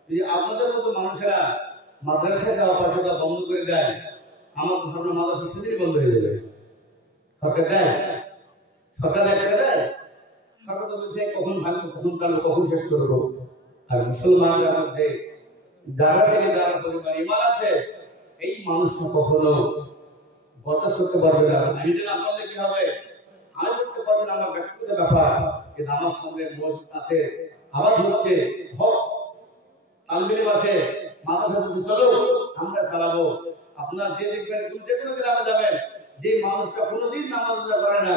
এই আপনাদের মতো মানুষেরা মাদ্রাসায় দেওয়া পয়সাটা বন্ধ করে দেয়, আমাদের ধর্মের মাদ্রাসা সেদিনই বন্ধ হয়ে যাবে। সরকার দেয়, সরকার একটা দেয়, সরকার তো বলছে কখন ভাঙবো, কখন কাটবো, কখন শেষ করবো। আর মুসলমানদের মধ্যে যারা থেকে যারা পরিমাণ ঈমান আছে, এই মানুষটা কখনো বরদাস্ত করতে পারবে না। আমি যেন আপনাদের কি হবে, আমি করতে পারবো না, আমার ব্যক্তিগত ব্যাপার, কিন্তু আমার সামনে মসজিদ আছে, আওয়াজ হচ্ছে, হক তালবিল আছে, মাদ্রাসা বলছে চলো আমরা চালাবো। আপনার যে দেখবেন যে কোনো গ্রামে যাবেন, যে মানুষটা কোনোদিন নামাজ রোজা করে না,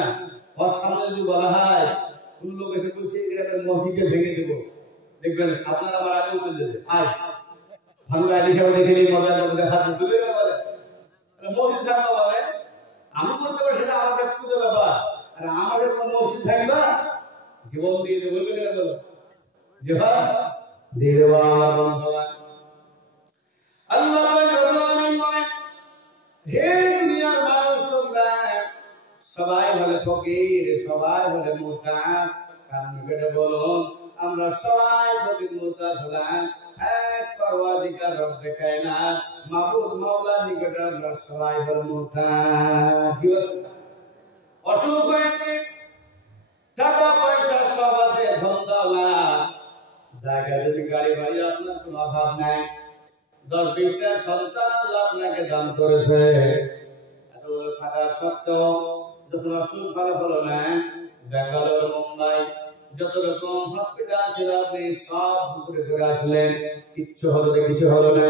ওর সামনে যদি বলা হয়, কোন লোক এসে বলছে এই গ্রামের মসজিদকে ভেঙে দেবো, দেখবেন আপনার আমার আগেও চলে যাবে, আয় ভাঙ্গা দেখে দেখে নিয়ে মজার মধ্যে দেখা ডুবে গেলে বলে মসজিদ ভাঙবা, বলে আমি করতে পারি, সেটা আমার ব্যক্তিগত ব্যাপার, আর আমাদের কোন মসজিদ ভাঙবা জীবন দিয়ে দেবো, বলবে গেলে বলো জীবন দিয়ে দেওয়া বন্ধবান। আল্লাহ বলেন, হে দুনিয়ার মানুষ, তোমরা সবাই হলে ফকির, সবাই হলে মুহতাজ। কার নিকটে বলুন, আমরা সবাই ফকির মুহতাজ হলাম এক পরওয়ারদিগার রব্বে কায়নাত মাবুদ মাওলার নিকটে আমরা সবাই হলে মুহতাজ। কি বলেন? অসুখ হয়েছে, টাকা পয়সা সব আছে, ধন দৌলত, জায়গা জমি গাড়ি বাড়ি, আপনার কোনো অভাব নাই, 10-20টা সন্তান আল্লাহ আপনাকে দান করেছে, এত থাকা সত্ত্বেও যখন অসুখ ভালো হলো না, বেঙ্গালোর, মুম্বাই, যত রকম হসপিটাল ছিল আপনি সব ঘুরে ঘুরে আসলেন, কিচ্ছু হলো না, কিছু হলো না।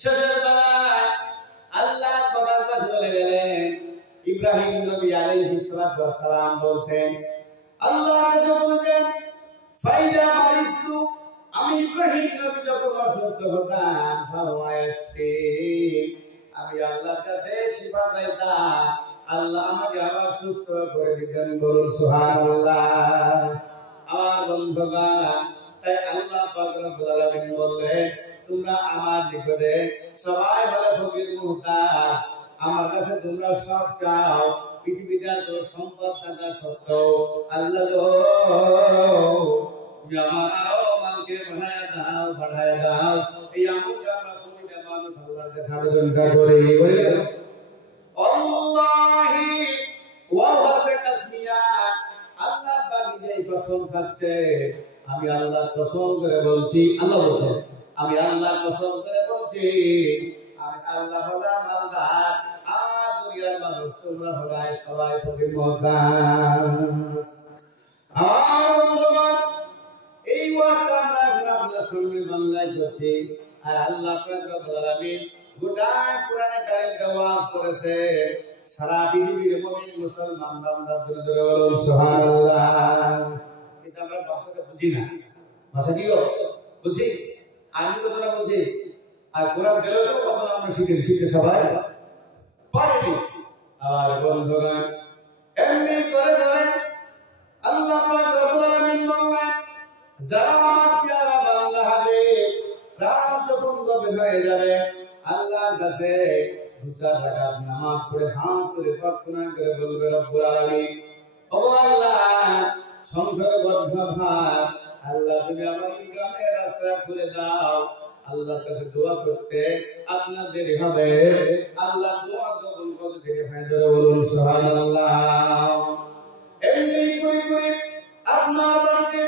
শেষের বেলায় আল্লাহ কথার কাছে চলে গেলেন। ইব্রাহিম নবী আলাইহিস সালাম বলতেন, আল্লাহর কাছে বলতেন, ফাইদা মারিস্তু, আমি ইব্রাহিম নবী যখন অসুস্থ হতাম, আমি আল্লাহর কাছে শিফা চাইতাম, আল্লাহ আমাকে আবার সুস্থ করে দিবেন, বলুন সুবহানাল্লাহ। আমার বন্ধুগণ, তাই আল্লাহ পাক রব্বুল আলামিন বললেন, তোমরা আমার নিকটে সবাই হলে ফকির মুহতাজ, আমার কাছে তোমরা সব চাও, পৃথিবীতে এত সম্পদ থাকা সত্ত্বেও আল্লাহ গো তুমি আমার আরো মালকে বাড়ায় দাও। এই আমলটা আমরা প্রতিটা মানুষ আল্লাহর কাছে আবেদনটা করি। আল্লাহি ওয়া হুয়া তাসমিয়া, আল্লাহ পাক নিজেই কসম খাচ্ছে, আমি আল্লাহ কসম করে বলছি, আল্লাহ বলছেন আমি আল্লাহ কসম করে বলছি, আমি আল্লাহ হলাম মালদার, আর দুনিয়ার মানুষ তোমরা হলাই সবাই ফকির মুহতাজ। আমার বন্ধুগণ, এই ওয়াজটা আমরা এখন আপনাদের সামনে বাংলায় করছি, আর আল্লাহ পাক রব্বুল আলামিন গোটা কোরআনে কারীমটা ওয়াজ করেছে সারা পৃথিবীর মুমিন মুসলমান বান্দা ধরে ধরে বলুন সুবহানাল্লাহ। কিন্তু আমরা ভাষাটা বুঝি না, ভাষা কি গো বুঝি, আমি কথা বলছি, আর কোরআন দিলেও তো কথা আমরা শিখে সবাই পারিনি। আর বন্ধুগণ, এমনি করে করে আল্লাহ পাক রব্বুল আলামিন বলেন, যারা আমার প্যারা বান্দা হবে, রাত যখন গভীর হয়ে যাবে, আল্লাহর কাছে দুটা রাকাত নামাজ পড়ে হাত তুলে প্রার্থনা করে বলবে, রব্বুল আলামিন, ও আল্লাহ সংসারে বদ্ধ ভাগ, আল্লাহ তুমি আমার ইনকামের রাস্তা খুলে দাও। আল্লাহর কাছে দোয়া করতে আপনার দেরি হবে, আল্লাহ দোয়া কবুল করতে দেরি হয়, বলুন সুবহানাল্লাহ। এমনি করে করে আপনার বাড়িতে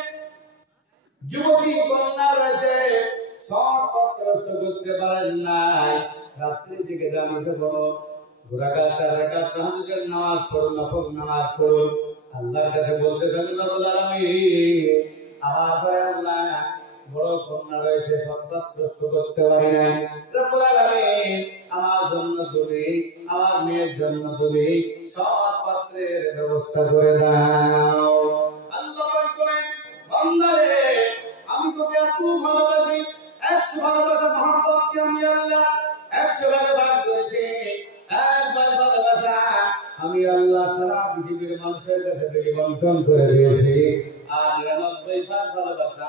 যুবতী কন্যা রয়েছে, সব কষ্ট করতে পারেন নাই, রাত্রি জেগে জানিতে বলুন, দুরাকাত চার রাকাত তাহাজ্জুদের নামাজ পড়ুন, নফল নামাজ পড়ুন, আল্লাহর কাছে বলতে থাকুন, রব্বুল আলামিন আমার ঘরে আল্লাহ বড় কন্যা রয়েছে, সন্তান কষ্ট করতে পারি নাই, রব্বুল আলামিন আমার জন্য তুমি, আমার মেয়ের জন্য তুমি সব পাত্রের ব্যবস্থা করে দাও। আল্লাহ বলেন, বান্দারে আমি তোকে এত ভালোবাসি, 100 ভালোবাসা মহব্বতকে আমি আল্লাহ 100 ভাগে ভাগ করেছি, একবার ভালোবাসা আমি আল্লাহ সারা পৃথিবীর মানুষের কাছে বন্টন করে দিয়েছি, আর 99 ভাগ ভালোবাসা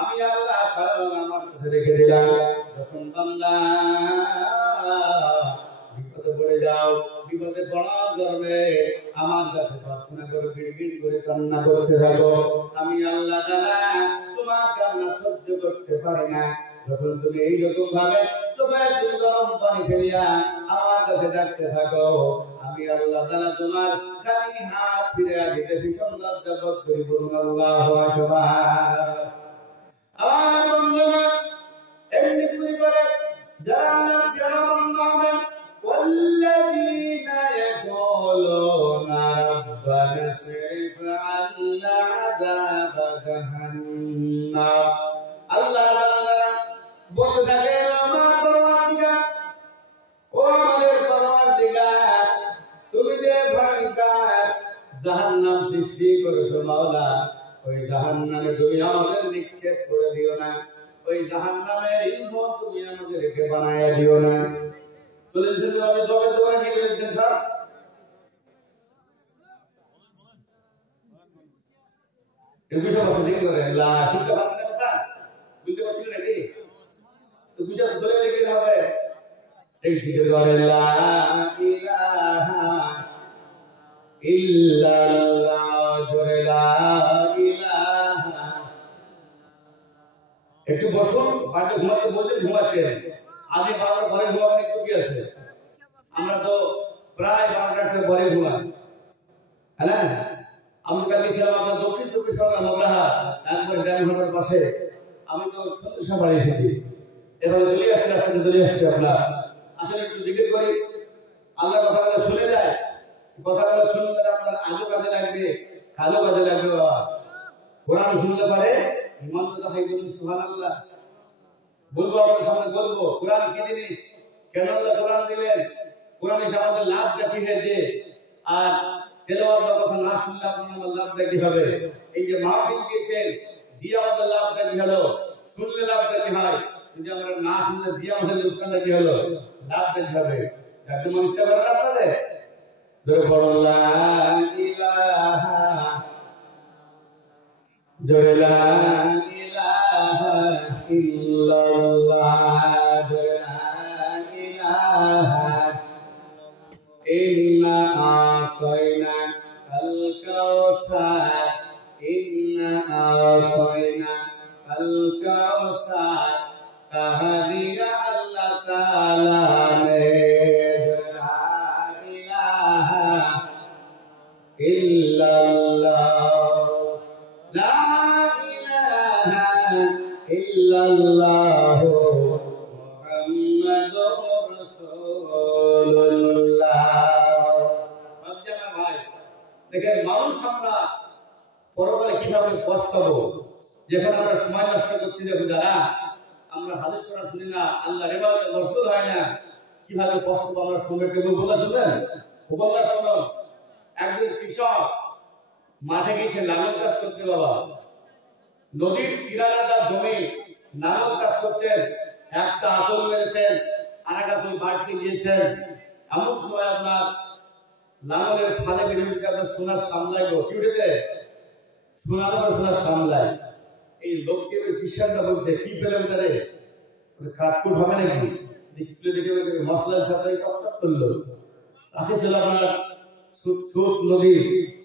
আমি আল্লাহ স্বয়ং আমার কাছে রেখে দিলাম। যখন বান্দা বিপদে পড়ে যাও, বিপদে পড়ার গর্বে আমার কাছে প্রার্থনা করে গিড়গিড় করে কান্না করতে থাকো, আমি আল্লাহ জানা তোমার কান্না সহ্য করতে পারি না। যখন তুমি এইরকম ভাবে চোখের দুই গরম পানি ফেলিয়া আমার কাছে ডাকতে থাকো, আমি আল্লাহ জানা তোমার খালি হাত ফিরে দিতে ভীষণ লজ্জা বোধ করি, বলুন আল্লাহু আকবার। আমার বন্ধুগণ, এমনি করে যারা প্রিয় বান্দা হবেন, والذين يقولون ربنا اصرف عنا عذاب جهنم, আল্লাহ বান্দারা বলতে থাকে, আমার পরওয়ারদিগার, ও আমাদের পরওয়ারদিগার, তুমি যে ভয়ঙ্কর জাহান্নাম সৃষ্টি করেছো মাওলা, ওই জাহান্নামে তুমি আমাদের নিক্ষেপ করে দিও না, ওই জাহান্নামের ইন্ধন তুমি আমাদেরকে বানায় দিও না। চলে এসেছে আমি তবে তোমরা কি বলেছেন স্যার, এই বিষয় কথা ঠিক করে লা ঠিক কথা কথা বুঝতে পারছেন নাকি? তো বিষয় চলে গেলে কি হবে, এই ঠিক করে লা ইলাহা ইল্লাল্লাহ, জোরে লা ইলাহা। একটু বসুন, বাড়িতে ঘুমাতে বলতে ঘুমাচ্ছেন, আগে 12টার পরে ঘুমাবেন, একটু কি আছে, আমরা তো প্রায় 12টার পরে ঘুমাই, হ্যাঁ। আমি কালকে ছিলাম আপনার দক্ষিণ চব্বিশ পরগনা মগরাহাট, একবার ডায়মন্ডের পাশে, আমি তো সন্দেশা বাড়ি এসেছি, এবারে চলে আসছে, রাস্তাতে চলে আসছে। আপনার আসলে একটু জিজ্ঞেস করি, আল্লাহ কথাগুলো শুনে যায়, কথাগুলো শুনলে আপনার আজও কাজে লাগবে, কাজও কাজে লাগবে। বাবা কোরআন শুনতে পারে, ইমান তো তাই বলুন সুবহানাল্লাহ। বলবো আপনার সামনে, বলবো কোরআন কি জিনিস, কেন আল্লাহ কোরআন দিলেন, কোরআন এসে আমাদের লাভটা কি হয়েছে, আর তেলাওয়াতের কথা না শুনলে আপনার লাভটা কি হবে, এই যে মাহফিল দিয়েছেন দিয়ে আমাদের লাভটা কি হলো, শুনলে লাভটা কি হয়, যদি আমরা না শুনলে দিয়ে আমাদের লোকসানটা কি হলো, লাভটা কি হবে, একদম ইচ্ছা করেন আপনাদের। জোরে বলো লা ইলাহা, জোরে লা ইলাহা ইল্লাল্লাহ, জোরে লা ইলাহা। ইন্না আতাইনা আল কাউসার, ইন্না আতাইনা আল কাউসার, कहा दिया अल्लाह ताला ने, ला इलाहा इल्लल्लाह, ला इलाहा इल्लल्लाह, मुहम्मदुर রাসূলুল্লাহ। বাচ্চারা ভাই দেখেন, মানুষ আমরা পরকালে কিভাবে পস্তাবো, যেখানে আমরা সময় নষ্ট করছি। দেখো যারা আমরা হাদিস পড়া শুনি না, আল্লাহর ইবাদতে মশগুল হয় না, কিভাবে পস্তাবো আমরা শুনবে। কেউ বলা শুনবেন? বলা শোনো, একজন কৃষক মাঠে গিয়েছে লাঙল চাষ করতে। বাবা, নদীর কিনারে তার জমি, লাঙল চাষ করছেন, একটা আঁচল মেরেছেন, আর এক আঁচল বাড়তে গিয়েছেন। এমন সময় আপনার লাঙলের ফালে বেরিয়ে আপনার সোনার সামলায় গো, কি উঠেছে? সোনার উপর সোনার সামলায়। এই লোককে কৃষকরা বলছে, কি পেলে ভিতরে কাঠকুট হবে নাকি? দেখে দেখে মশলার সাথে চকচক করলো। তাকে ছিল আপনার সুত নদী,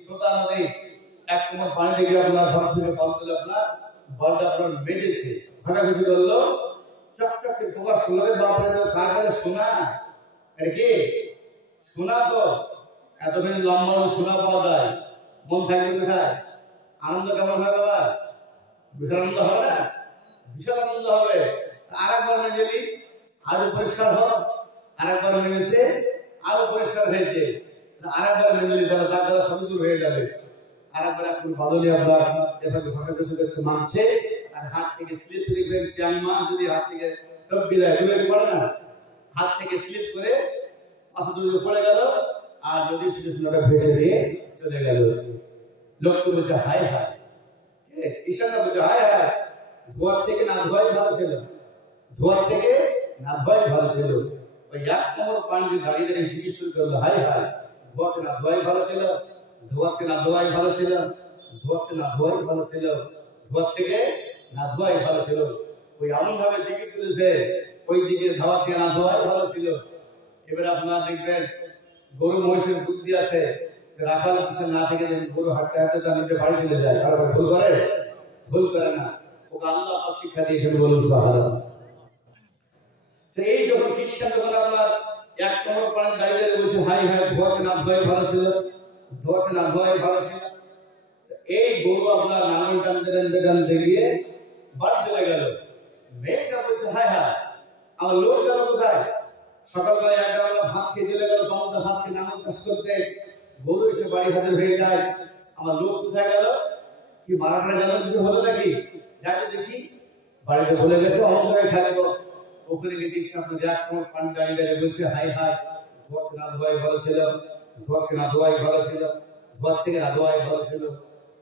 সোতা নদী, এক কোমর পানি দেখে আপনার ঘর থেকে বল দিলে আপনার বলটা আপনার বেজেছে, ঘাটাঘুষি করলো, চকচকে প্রকাশ করলো। বাপরে, তো কার কাছে সোনা, এটা কি সোনা? তো এতদিন লম্বা সোনা পাওয়া যায়, মন থাকবে কোথায়? আনন্দ কেমন হয় বাবা? বিশাল আনন্দ হবে না? বিশাল আনন্দ হবে। আর একবার মেজেলি আরো পরিষ্কার হোক, আর একবার মেনেছে আরো পরিষ্কার হয়েছে, আর একবার মেজেলি তারা তার দ্বারা সবই দূর হয়ে যাবে। আর একবার একটু ভালো নিয়ে আপনার এভাবে ঘষা ঘষে দেখছে মানছে, আর হাত থেকে স্লিপ দেখবেন চ্যাং মাছ যদি হাত থেকে টপকে যায়, দূরে পড়ে না, হাত থেকে স্লিপ করে পাশে দূরে পড়ে গেল, আর নদী শুধু সোনাটা ভেসে দিয়ে চলে গেল। লোক তো বলছে হায় হায়, ঈশানটা বলছে হায় হায়, ধোয়ার থেকে না ধোয়াই ভালো ছিল, ধোয়ার থেকে না ধোয়াই ভালো ছিল। ওই এক কোমর পানি দাঁড়িয়ে দাঁড়িয়ে জিজ্ঞেস করলো, হায় হায়, ধোয়াকে না ধোয়াই ভালো ছিল, ধোয়াকে না ধোয়াই ভালো ছিল, ধোয়াকে না ধোয়াই ভালো ছিল, ধোয়ার থেকে না ধোয়াই ভালো ছিল। ওই এমন ভাবে জিজ্ঞেস করেছে, ওই জিজ্ঞেস ধোয়াকে না ধোয়াই ভালো ছিল। এবার আপনারা দেখবেন গরু মহিষের বুদ্ধি আছে, রাখাল কিছু না থেকে গরু হাঁটতে হাঁটতে তার নিজের বাড়ি চলে যায়। কারণ ভুল করে? ভুল করে না। ওকে আল্লাহ পাক শিক্ষা দিয়েছেন, বলুন সুবহানাল্লাহ। তো এই যখন খ্রিস্টান যখন আপনার এক কোমর পানি দাঁড়িয়ে দাঁড়িয়ে বলছে হাই হাই, ধোয়াকে না ধোয়াই ভালো ছিল, ধোয়াকে না ধোয়াই ভালো ছিল। এই গরু আপনার নাঙল টানতে টানতে টানতে গিয়ে বাড়ি চলে গেল। মেয়েটা বলছে হাই হাই, আমার লোক গেল কোথায়? সকালবেলা একটা ভাত খেয়ে চলে গেল, পান্তা ভাত খেয়ে নাঙল চাষ করতে, গরু এসে বাড়ি হাজির হয়ে যায়, আমার লোক কোথায় গেল? কি মারাটা গেল, কিছু হলো নাকি? যাই তো দেখি। বাড়িতে বলে গেছে অন্য জায়গায় থাকবো। ওখানে গিয়ে দেখছি আপনার এক কোমর পানি দাঁড়িয়ে দাঁড়িয়ে বলছে হাই হাই, ধোয়াকে না ধোয়াই ভালো ছিল, ধোয়াকে না ধোয়াই ভালো ছিল, ধোয়ার থেকে না ধোয়াই ভালো ছিল।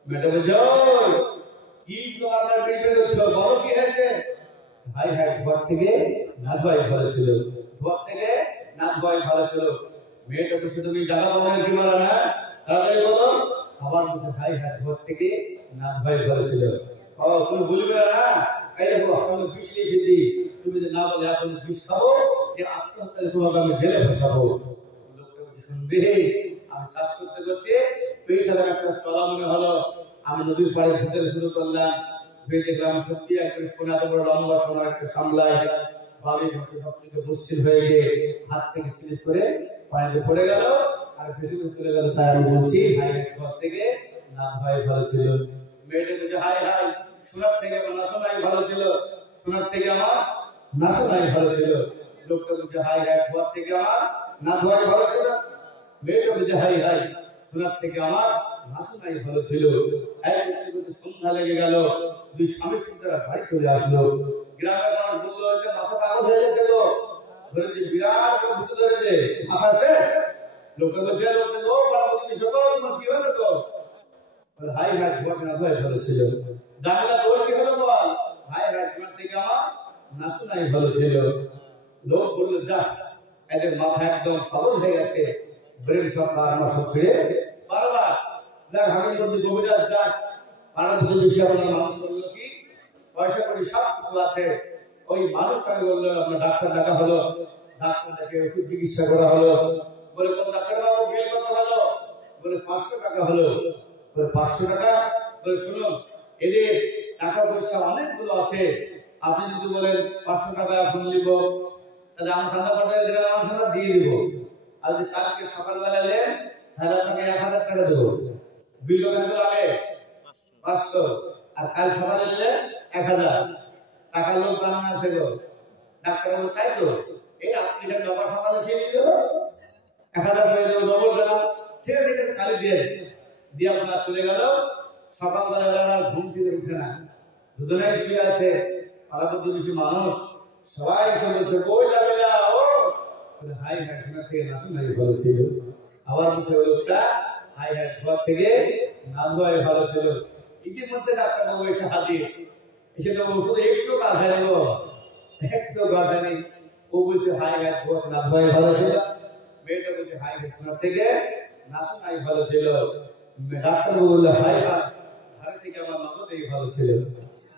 মেয়েটা বলছে কি আপনার বের হচ্ছে, বলো কি হয়েছে? হাই হাই, ধোয়ার থেকে না ধোয়াই ভালো ছিল, ধোয়ার থেকে না ধোয়াই ভালো ছিল। মেয়েটা বলছে তুমি জায়গা পাবো কি বলো না, তাড়াতাড়ি বলো। আবার বলছে হাই হাই, ধোয়ার থেকে না ধোয়াই ভালো ছিল। ও তুমি বলবে না, এই দেখো আমি বিষ নিয়ে এসেছি, তুমি যদি না বলে এখন বিষ খাবো, যে আত্মহত্যা তোমাকে আমি জেলে ফসাবো। লোকটা বলছে শুনবে, আমি চাষ করতে করতে পেয়ে থাকার একটা চলা মনে হলো, আমি নদীর পাড়ে ভিতরে শুরু করলাম, ধুয়ে দেখলাম সত্যি একটা সোনা, তো বড় লম্বা সোনা একটা সামলায়, বাড়ি ধরতে সবচেয়ে মসৃণ হয়ে গিয়ে হাত থেকে স্লিপ করে পানিতে পড়ে গেল আর ভেসে চলে গেল। তাই আমি বলছি হাই, ঘর থেকে না ধোয়াই ভালো ছিল। মেয়েটা বলছে হাই হাই, সোনার থেকে আমার না শোনাই ভালো ছিল, সোনার থেকে আমার না শোনাই ভালো ছিল। লোকটা বলছে হাই হাই, ধোয়ার থেকে আমার না ধোয়াই ভালো ছিল। মেয়েটা বলছে হাই হাই, সোনার থেকে আমার না শোনাই ভালো ছিল। সন্ধ্যা লেগে গেল, দুই স্বামী স্ত্রীরা বাড়ি চলে আসলো। গ্রামের মানুষ বললো মাথা পাগল হয়ে গেছে, তো ধরেছে বিরাট ভূত ধরেছে, মাথা শেষ। লোকটা বলছে লোকটা গো পাড়া প্রতিবেশী গো, তোমার কি হলো? তো হাই হাই, ধোয়াকে না ধোয়াই ভালো ছিল। জানিনা তোর কি হলো বল? হাই হাই, তোমার থেকে আমার না শোনাই ভালো ছিল। লোক বললো যা, এদের মাথা একদম পাগল হয়ে গেছে, ব্রেন সব পরামর্শ ছেড়ে বারবার দেখ হাকিম বন্ধু কবিরাজ ডাক পাড়া প্রতিবেশী আপনার মানুষ বললো কি পয়সা করি সব কিছু আছে ওই মানুষটাকে বললো আপনার ডাক্তার ডাকা হলো ডাক্তার ডেকে ওষুধ চিকিৎসা করা হলো বলে কোন ডাক্তার বাবু বিল কত হলো বলে 500 টাকা হলো বলে 500 টাকা বলে শুনুন এদের টাকা পয়সা অনেকগুলো আছে আপনি যদি বলেন 500 টাকা এখন নিব তাহলে আমি ঠান্ডা পাঠায় দিলে আমরা দিয়ে দিব আর যদি কালকে সকালবেলা নেন তাহলে আপনাকে 1000 টাকা দেবো বিল কত লাগে 500 আর কাল সকালে নিলে 1000 টাকা লোক দাম না ছিল ডাক্তার বলে তাই তো এই আপনি বাবা সকালে সে নিল 1000 হয়ে যাবে ডবল টাকা ঠিক আছে কালি দিয়ে দিয়ে আপনার চলে গেল সকালবেলা আর ঘুম থেকে উঠে না দুজনেই শুয়ে আছে পাড়া প্রতিবেশী মানুষ সবাই এসে বলছে কই যাবে না ও হাই হাই শোনা থেকে না শোনাই ভালো ছিল আবার বলছে ওই লোকটা হাই হাই ঘর থেকে না ধোয়াই ভালো ছিল ইতিমধ্যে ডাক্তারবাবু এসে হাজির এসে তো ওষুধ একটু কাজ হয় নেব একটু কাজ হয়নি ও বলছে হাই হাই ঘর না ধোয়াই ভালো ছিল মেয়েটা বলছে হাই হাই শোনা থেকে না শোনাই ভালো ছিল ডাক্তারবাবু বললো হাই হাই ধারে থেকে আমার নগদেই ভালো ছিল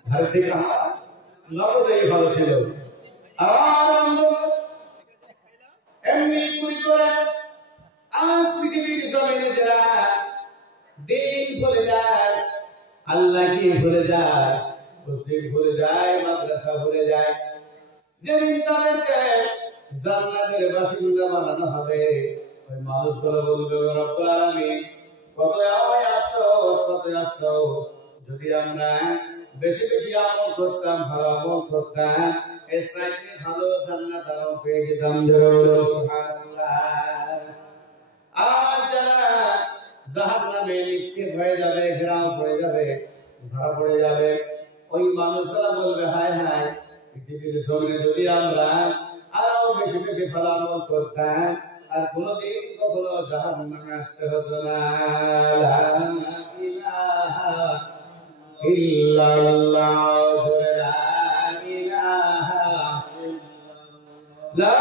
ধারে থেকে আমার নগদেই ভালো ছিল এমনি কুড়ি করে আজ পৃথিবীর জমিনে যারা দিন ভুলে যায় আল্লাহকে ভুলে যায় মসজিদ ভুলে যায় মাদ্রাসা ভুলে যায় যেদিন তাদেরকে জান্নাতের বাসিন্দা বানানো হবে ওই মানুষগুলো বলবে রব্বুল আলামিন কত আফসোস কত আফসোস যদি আমরা বেশি বেশি আমল করতাম ভালো আমল করতাম এর চাইতে ভালো জান্নাত আরো পেয়ে যেতাম সুবহানাল্লাহ আর যারা জাহান্নামে নিক্ষেপ হয়ে যাবে ঘেরাও পড়ে যাবে ধরা পড়ে যাবে ওই মানুষরা বলবে হায় হায় পৃথিবীর জমিনে যদি আমরা আরো বেশি বেশি ভালো আমল করতাম আর কোনদিন কখনো জাহান্নামে আসতে হতো না লা ইলাহা ইল্লাল্লাহ লা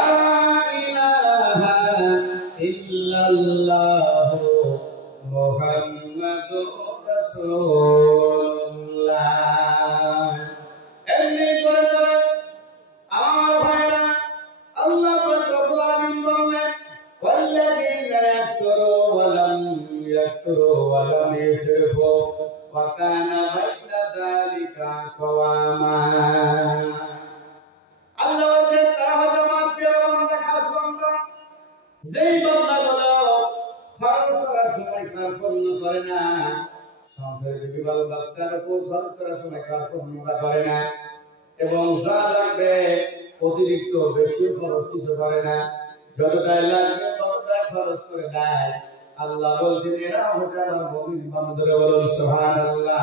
ইলাহা ইল্লাল্লাহ মুহাম্মাদুর রাসূলুল্লাহ এমনি করে করে আমার ভাইরা আল্লাহ পাক রব্বুল আলামিন বললেন ওয়াল্লাযীনা ইয়াকতুরু ওয়া লাম ইয়াকতুরু ওয়া লাম ইসরিফু ওয়া কানা বাইনা যালিকা কওয়ামা আল্লাহ বলেন তারা হচ্ছে আমার প্রিয় বান্দা খাস বান্দা যেই বান্দাগুলো খরচ করার সময় কার্পণ্য করে না সংসারে বিবাহ বাচ্চার উপর খরচ করার সময় কার্পণ্যটা করে না এবং যা লাগবে অতিরিক্ত বেশি খরচ কিছু করে না যতটাই লাগবে ততটাই খরচ করে দেয় আল্লাহ বলছেন এরা হচ্ছে আমার মুমিন বান্দাদের বলুন সুবহানাল্লাহ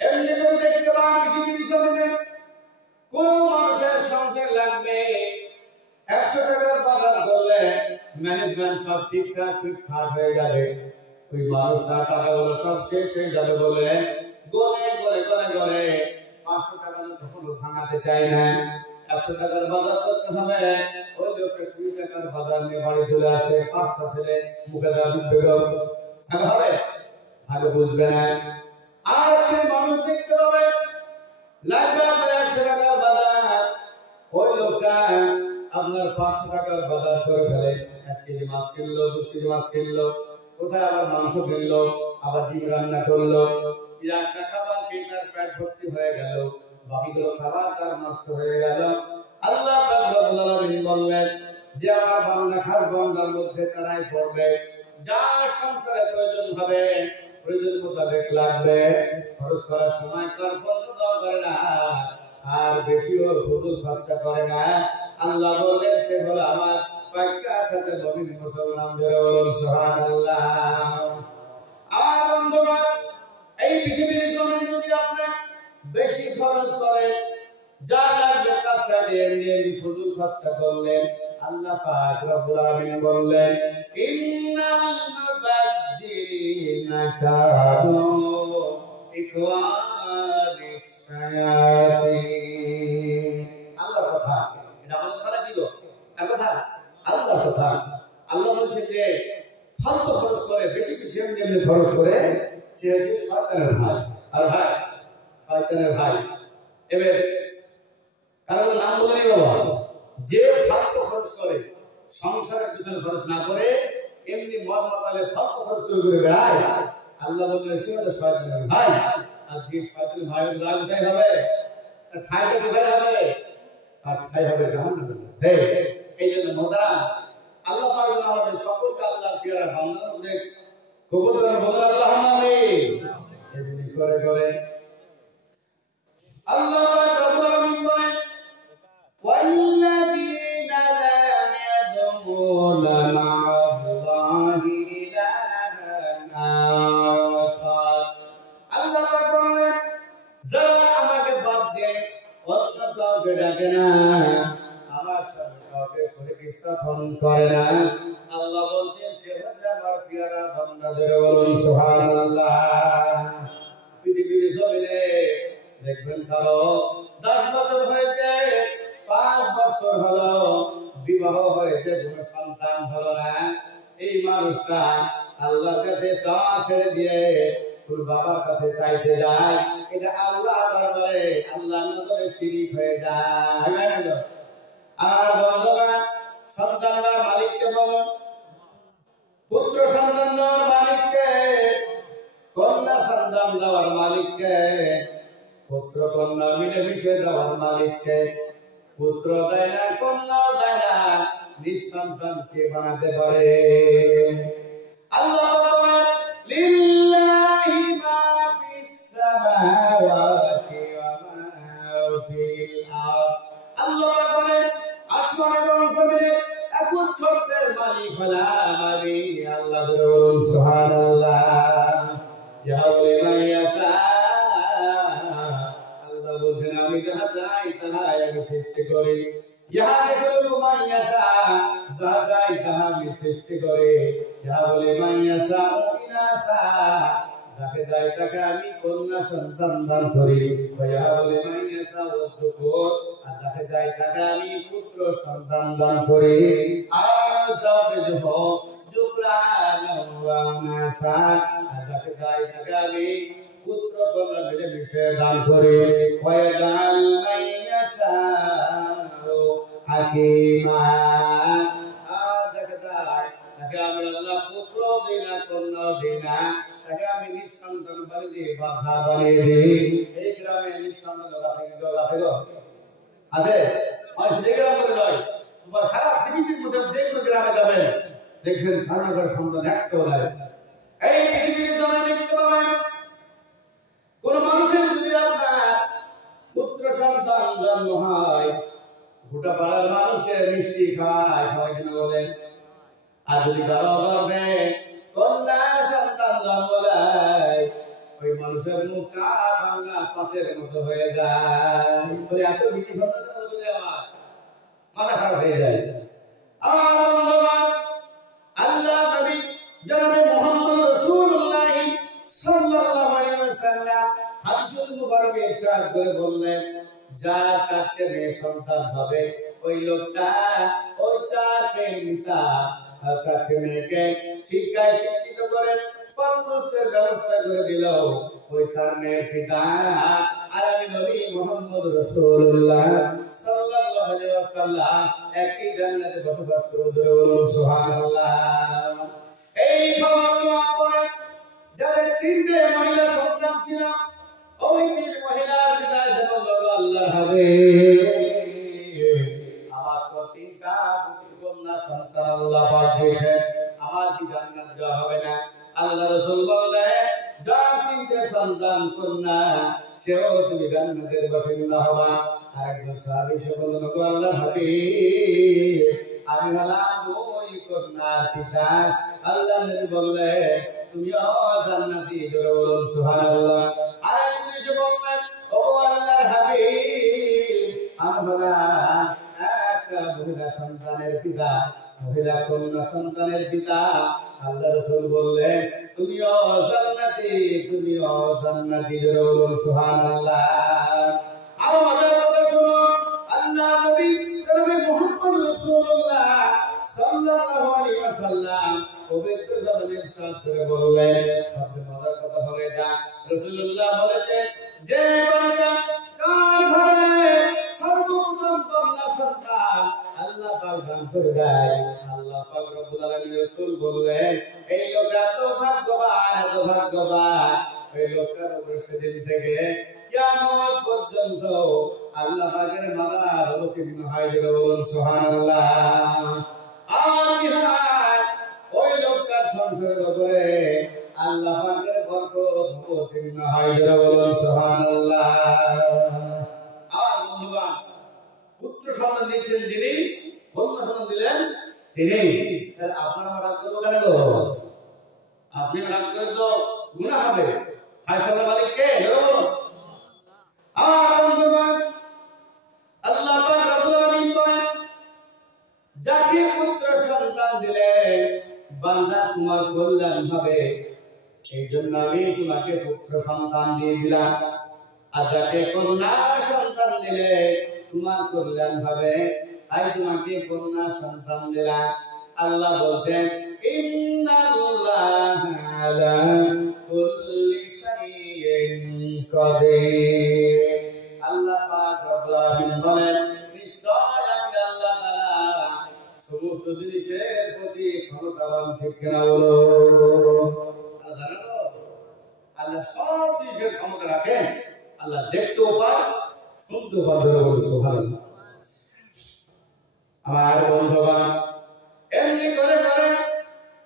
এমনি করে দেখতে পান পৃথিবীর জমিনে কোন মানুষের সংসার লাগবে 100 টাকার বাজার করলে ম্যানেজমেন্ট সব ঠিকঠাক ফিটফাট হয়ে যাবে ওই মানুষটা টাকাগুলো সব শেষ হয়ে যাবে বলে গলে গলে গলে গলে 500 টাকা কখনো ভাঙাতে চায় না 100 টাকার বাজার করতে হবে ওই লোকটা 20 টাকার বাজার নিয়ে বাড়ি চলে আসে 5টা ছেলে মুখে দাঁড়িয়ে বেগম হবে আগে বুঝবে না আর সেই মানুষ দেখতে পাবে লাগবে আপনার 100 টাকার বাজার ওই লোকটা আপনার 500 টাকার বাজার করে ফেলে 1 কেজি মাছ কিনলো 2 কেজি মাছ কিনলো কোথায় আবার মাংস কিনলো আবার ডিম রান্না করলো একটা খাবার খেয়ে তার পেট ভর্তি হয়ে গেল বাকিগুলো খাবার তার নষ্ট হয়ে গেল আল্লাহ পাক রব্বুল আলামিন বললেন যে আমার বান্দা খাস বান্দার মধ্যে তারাই পড়বে যার সংসারে প্রয়োজন হবে প্রয়োজন মোতাবেক লাগবে খরচ করার সময় কার্পণ্য করে না আর বেশিও ফুজুল খরচা করে না আল্লাহ বললেন সে হলো আমার পাক্কার সাথে মুমিন মুসলমানদের বলুন সুবহানাল্লাহ আর বন্ধুগণ এই পৃথিবীর জমিনে যদি আপনি বেশি খরচ করেন যা লাগবে তা দিয়ে এমনি ফুজুল খরচা করলেন আল্লাহ পাক রব্বুল আলামিন বললেন ইন্নাল মুবাজ্জিরিনা কানু ইখওয়ানিশ শায়াতিন আল্লাহ কথা এটা আমাদের কথা কি গো কথা আল্লাহ কথা আল্লাহ খরচ করে সে হচ্ছে শয়তানের ভাই। আর ভাই শয়তানের ভাই। এবার কারণ নাম বলেনি বাবা, যে ফালতু খরচ করে সংসারের পিছনে খরচ না করে এমনি মদ মাতালে ফালতু খরচ করে ঘুরে বেড়ায়, আল্লাহ বললেন সে হলো শয়তানের ভাই। আর যে শয়তানের ভাই রাগ উঠাই হবে, ঠাইতে কোথায় হবে? আর ঠাই হবে জাহান্নামের মধ্যে। এই জন্য মোদারা আল্লাহ পাক আমাদের সকলকে আল্লাহর পিয়ারা বান্দার মধ্যে কবুল করেন, বলেন আল্লাহুম্মা আমিন। এমনি করে করে আল্লাহ পাক রব্বুল আলামিন বলেন ওয়াল্লাযীনা লা ইয়াদউনা মা'আল্লাহি ইলাহান আখার। আল্লাহ পাক বলেন যারা আমাকে বাদ দিয়ে অন্য কাউকে ডাকে না, আমার সাথে কাউকে শরীক স্থাপন করে না, আল্লাহ বলছেন সে হচ্ছে আমার পিয়ারা বান্দাদের। বলুন সুবহানাল্লাহ। পৃথিবীর জমিনে দেখবেন কারো 10 বছর হয়েছে, 5 বছর হলো বিবাহ হয়েছে, কোনো সন্তান হলো না, এই মানুষটা আল্লাহর কাছে চাওয়া ছেড়ে দিয়ে তোর বাবার কাছে চাইতে যায়, এটা আল্লাহ দরবারে আল্লাহর নজরে শিরিক হয়ে যায়। আর বন্ধুগণ, সন্তান দেওয়ার মালিককে বলো, পুত্র সন্তান দেওয়ার মালিককে, কন্যা সন্তান দেওয়ার মালিককে, পুত্র কন্যা মিলেমিশে দেওয়ার মালিককে। পুত্র দেয় না, কন্যাও দেয় না, নিঃসন্তানকে বানাতে পারে আল্লাহ। লিল্লাহি মা ফিস সামাওয়াতি ওয়া মা ফিল আরদ। আল্লাহ বলেন আসমান এবং জমিনের একচ্ছত্রের মালিক হলাম আমি আল্লাহ। বলুন সুবহানাল্লাহ। ইয়াউলি মান ইয়াশা, আল্লাহ বলেন আমি যাহা চাই তাহাই আমি সৃষ্টি করি। ইয়াহলু মান ইয়াশা, যাহা চাই তাহা আমি সৃষ্টি করি। ইয়াউলি মান ইয়াশা ইনাসা, যাকে চাই তাকে আমি কন্যা সন্তান দান করি। ইয়াউলি মান ইয়াশা যুকুর, আর যাকে চাই তাকে আমি পুত্র সন্তান দান করি। আযাবিহু যুকরান ওয়া নাসা, আর যাকে চাই তাকে আমি পুত্র কন্যা মিলেমিশে দান করি। ওয়াজাল মান ইয়াশা হাকিমা, যাকে চাই তাকে আমি আল্লাহ পুত্র দিই না, কন্যা দিই না, তাকে আমি নিঃসন্তান বানিয়ে দিই, বাধা বানিয়ে দিই। এই গ্রামে নিঃসন্তান আছে, সারা পৃথিবীর মধ্যে যে কোনো গ্রামে যাবেন দেখবেন কারো সন্তান একটাও নাই। এই পৃথিবীর জন্য দেখতে পাবেন কোন মানুষের যদি আপনার পুত্র সন্তান জন্ম হয়, গোটা পাড়ার মানুষকে মিষ্টি খাওয়ায়, খাওয়ায় কিনা বলেন। আর যদি কারো গর্ভে কন্যা সন্তান জন্ম নেয়, ওই মানুষের মুখটা ভাঙা পাঁচের মতো হয়ে যায়। এত মিষ্টি সন্তান মাথা খারাপ হয়ে যায়। আমার বন্ধুগণ, আল্লাহ নবী জনাবে মুহাম্মদ রাসূলুল্লাহ সাল্লাল্লাহু আলাইহি ওয়াসাল্লাম হাদিসুল মুবারকে ইরশাদ করে বললেন, যার 4টে মেয়ে সন্তান হবে ওই লোকটা ওই 4 মেয়ের পিতা 4টে মেয়েকে শিক্ষায় শিক্ষিত করে পাঠ্যপুস্তকের ব্যবস্থা করে দিল ওই 4 মেয়ের পিতা। আর আমি নবী মুহাম্মদ রাসূলুল্লাহ সাল্লাল্লাহু আলাইহি ওয়াসাল্লাম একই জান্নাতে বসবাস করব। বলুন সুবহানাল্লাহ। এই খবর শোনার পরে যাদের 3টে মহিলা সন্তান ছিল, ওই 3 মহিলার পিতা এসে বলল, আল্লাহর হাবিব, আমার তো 3টা কন্যা সন্তান আল্লাহ পাক দিয়েছেন, আমার কি জান্নাত যাওয়া হবে না? আল্লাহ রাসূল বললেন, যার 3টে সন্তান কন্যা সেও তুমি জান্নাতের বাসিন্দা হবা। আরেকজন সাহাবী এসে বললেন, আল্লাহর হাবিব, আমি হলাম ওই কন্যার পিতা। আল্লাহ নবী বললেন, তুমিও জান্নাতি। বলুন সুবহানাল্লাহ। আরেকজন এসে বললেন, ও আল্লাহর হাবিব, আমি হলাম একটা মহিলা সন্তানের পিতা, মহিলা কন্যা সন্তানের পিতা। আল্লাহ রাসূল বললেন, তুমিও জান্নাতি, তুমিও জান্নাতি। বলুন সুবহানাল্লাহ। আর মজার কথা শুনুন, আল্লাহ নবী জনাবে মুহাম্মদ রাসূলুল্লাহ সাল্লাল্লাহু আলাইহি ওয়াসাল্লাম পবিত্র জবানে ইরশাদ করে বললেন, সবচেয়ে মজার কথা হলো এটা, রাসূলুল্লাহ বলেছেন যে বান্দা কার ঘরে সর্বপ্রথম কন্যা সন্তান আল্লাহ পাক দান করে দেয়, আল্লাহ পাক রব্বুল আলামিন রাসূল বললেন এই লোকটা তো ভাগ্যবান, এত ভাগ্যবান, এই লোকটার উপর সেদিন থেকে কিয়ামত পর্যন্ত আল্লাহ পাকের মাদার অবতীর্ণ হয়। বলুন সুবহানাল্লাহ। আর কি হয়, ওই লোকটার সংসারের উপরে আল্লাহ পাকের বরকত অবতীর্ণ হয়। বলুন সুবহানাল্লাহ। আর বন্ধুগণ, পুত্র সন্তান দিচ্ছেন যিনি, কন্যা সন্তান দিলেন তিনি। আপনার আমার রাগ করবো কেন? আপনি রাগ করে তো গুনাহ হবে। ফায়সালার মালিক কে? বলুন। আর বন্ধুগণ, আল্লাহ পাক রব্বুল আলামিন বলেন যাকে পুত্র সন্তান দিলেন বান্দা তোমার কল্যাণ হবে, এই জন্য আমি তোমাকে পুত্র সন্তান দিয়ে দিলাম। আর যাকে কন্যা সন্তান দিলে তোমার কল্যাণ হবে, তাই তোমাকে কন্যা সন্তান দিলাম। আল্লাহ বলছেন ইন্নাল্লাহা আলা কুল্লি শাইইন কাদির। আল্লাহ পাক রব্বুল আলামিন বলেন নিশ্চয় আমি আল্লাহ তাআলা সমস্ত জিনিসের প্রতি ক্ষমতাবান। ঠিক কিনা বলো? আল্লাহ সব জিনিসের ক্ষমতা রাখেন। আল্লাহ দেখতেও পায়, শুনতেও পায়। বলো সুবহানাল্লাহ। আমার বন্ধুগণ, এমনি করে করে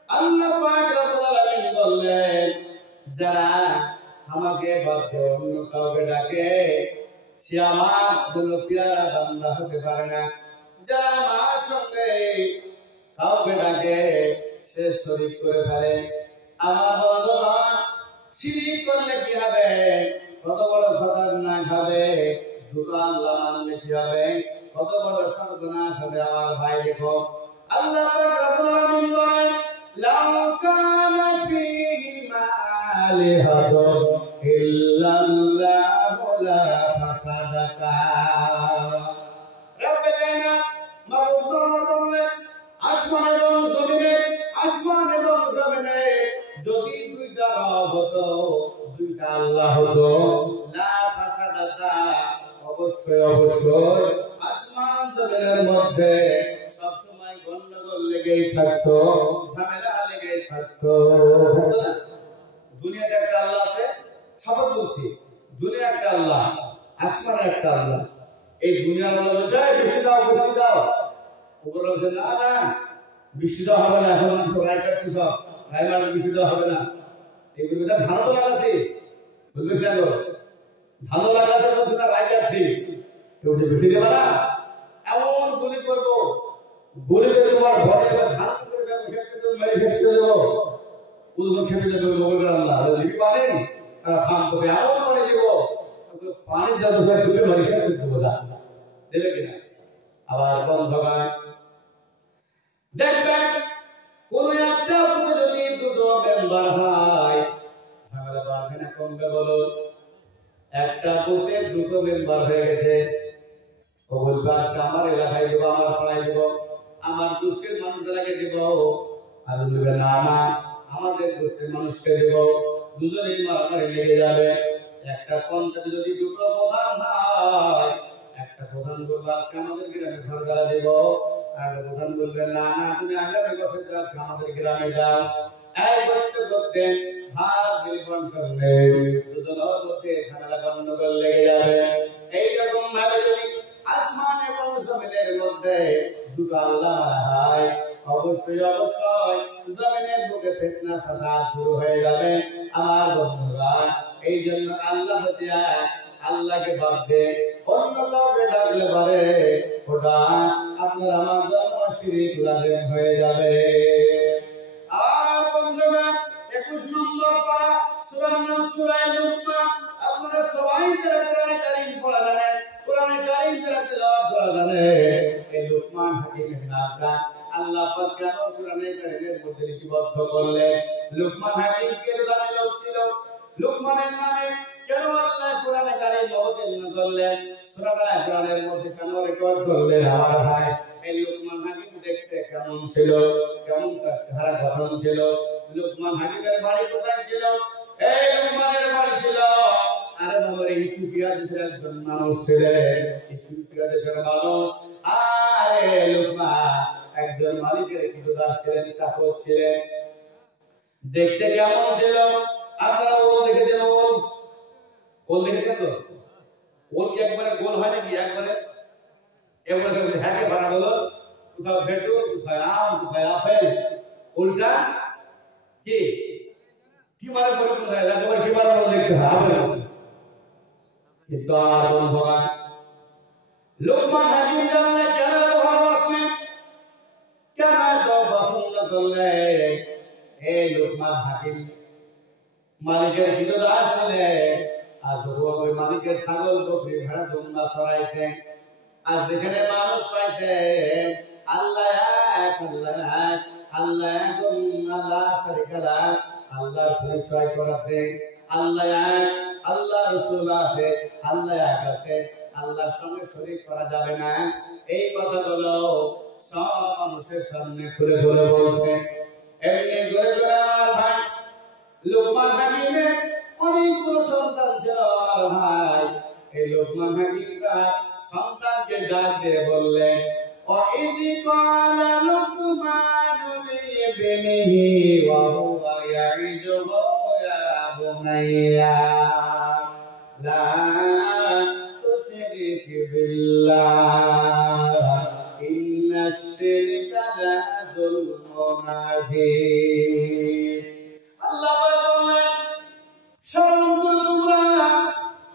আল্লাহ পাক রব্বুল আলামিন বললেন যারা আমাকে বাদ দিয়ে অন্য কাউকে ডাকে সে আমার কোনো পেয়ারা বান্দা হতে পারে না। যারা আমার সঙ্গে কাউকে ডাকে সে শরীক করে ফেলে। আমার বন্ধুগণ, শিরিক করলে কি হবে? কত বড় খতরনাক হবে। দুটো আল্লাহ মানলে কি হবে? কত বড় সর্বনাশ হবে। আমার ভাই দেখো, আল্লাহ পাক রব্বুল আলামিন বলেন লাউ কানা ফীহিমা আলিহাতুন ইল্লাল্লাহু লা ফাসাদাতা। রব্বে কায়নাত মাবুদ বললেন আসমান এবং জমিনে, আসমান এবং জমিনে যদি দুইটা রব হতো, দুইটা আল্লাহ হতো, লা ফাসাদাতা, অবশ্যই অবশ্যই আসমান জমিনের মধ্যে সব সময় গন্ডগোল লেগেই থাকতো, ঝামেলা লেগেই থাকতো। দুনিয়াতে একটা আল্লাহ আছে, শপথ বলছি, দুনিয়া একটা আল্লাহ, আসমানে একটা আল্লাহ। এই দুনিয়ার আল্লাহ বলছে বৃষ্টি দাও, বৃষ্টি দাও। ওপরে বলছে না না বৃষ্টি দেওয়া হবে না, এখন মানুষ রায় কাটছে, সব রায় মারবে, বৃষ্টি দেওয়া হবে না। এইগুলো ধান তো লাগাচ্ছি, বুঝবে কেন? ধান লাগাচ্ছে বলছে না, রায় কাটছি। বলছে বৃষ্টি দেবে না, এমন গুলি করবো, গুলিতে তোমার ঘরে ধান করে দেবো, শেষ করে দেবো, মেরে শেষ করে দেবো। উদ্ভব খেপে যাবে, লিপি পানি ধান করে এমন পানি দেবো, পানির জাদু করে তুলে মেরে শেষ করে দেবো। দেবে কিনা? আবার বন্ধুগণ দেখবেন কোন একটা বুথে যদি দুটো মেম্বার হয় ঝামেলা বাড়বে না কমবে? বলুন। একটা বুথে দুটো মেম্বার হয়ে গেছে, ও বলবে আজকে আমার এলাকায় দেবো, আমার পাড়ায় দেবো, আমার গোষ্ঠীর মানুষদেরকে দেবো। আর বলবে না না আমাদের গোষ্ঠীর মানুষকে দেবো। দুজনেই মারামারি লেগে যাবে। একটা পঞ্চায়েতে যদি দুটো প্রধান হয়, একটা প্রধান বলবে আজকে আমাদের গ্রামে ঘর গাড়া দেবো, আর প্রধান বলবে না না তুমি আগামী বছর আজকে আমাদের গ্রামে যাও। এই করতে করতে ভাগ বিলিপন করবে, দুজনের মধ্যে ঝামেলা গন্ডগোল লেগে যাবে। এইরকম ভাবে যদি আসমান এবং জমিনের মধ্যে দুটো আল্লাহ মারা হয়, অবশ্যই অবশ্যই জমিনের বুকে ফিতনা ফাসাদ শুরু হয়ে যাবে। আমার বন্ধুরা, এই জন্য আল্লাহ হচ্ছে এক, আল্লাহকে বাদ দিয়ে অন্য কাউকে ডাকলে পারে ওটা আপনার আমার জন্য শিরিক লাজিম হয়ে যাবে। আর বন্ধুরা 21 নম্বর পারা সূরার নাম সূরা লুকমান। আপনারা সবাই যারা কোরআনে কারীম পড়া জানেন, কোরআনে কারীম যারা তেলাওয়াত করা জানেন, এই লুকমান হাকিমের নামটা আল্লাহ পাক কেন কোরআনে কারীমের মধ্যে লিপিবদ্ধ করলেন? লুকমান হাকিম কে দামি লোক ছিল? লুকমানের নামে কেন আল্লাহ কোরআনে কারীম অবতীর্ণ করলেন? সূরাটা কোরআনের মধ্যে কেন রেকর্ড করলেন? আমার ভাই, এই লুকমান হাকিম দেখতে কেমন ছিল, কেমন তার চেহারা গঠন ছিল। লোকমান হাকিমের বাড়ি কোথায় ছিল? এই লোকমানের বাড়ি ছিল আরে বাবার ইথিওপিয়া দেশের একজন মানুষ ছিলেন। ইথিওপিয়া দেশের মানুষ। আরে লোকমান একজন মালিকের কৃতদাস ছিলেন, চাকর ছিলেন। দেখতে কেমন ছিল? আপনারা ওল দেখেছেন? ওল দেখেছেন তো? ওল কি একবারে গোল হয় নাকি? একবারে হ্যাঁ ভাড়া বলো, কোথাও ভেটুর, কোথায় আম, কোথায় আপেল। ওলটা কি টিমারে পরিপূর্ণ হয়ে যায়, একেবারে টিমারের মতো দেখতে হয় আপেল। কিন্তু আর বন্ধুরা, লোকমান হাকিম জানলে কেন এত ভালোবাসলেন, কেন এত পছন্দ করলেন? এই লোকমান হাকিম মালিকের কৃতদাস ছিলেন। আর যখন ওই মালিকের ছাগল, বকরি, ভেড়া, দুম্বা চড়াইতেন, আর যেখানে মানুষ পাইতেন আল্লাহ এক, আল্লাহ এক, আল্লাহ এক, আল্লাহ শরীক লা, আল্লাহর পরিচয় করাতেন। আল্লাহ এক, আল্লাহ রাসূল আছে, আল্লাহ এক আছে, আল্লাহর সঙ্গে শরীক করা যাবে না। এই কথাগুলো সব মানুষের সামনে খুলে খুলে বলতেন। এমনি করে করে আমার ভাই লোকমান হাকিমের অনেকগুলো সন্তান ছিল। আর ভাই এই লোকমান হাকিমরা সন্তানকে ডাক দিয়ে বললেন, وَإِذْ قَالَ لُقْمَانُ لِابْنِهِ وَهُوَ يَعِظُهُ يَا بُنَيَّ لَا تُشْرِكْ بِاللَّهِ إِنَّ الشِّرْكَ لَظُلْمٌ عَظِيمٌ। আল্লাহ বলেন, স্মরণ করো তোমরা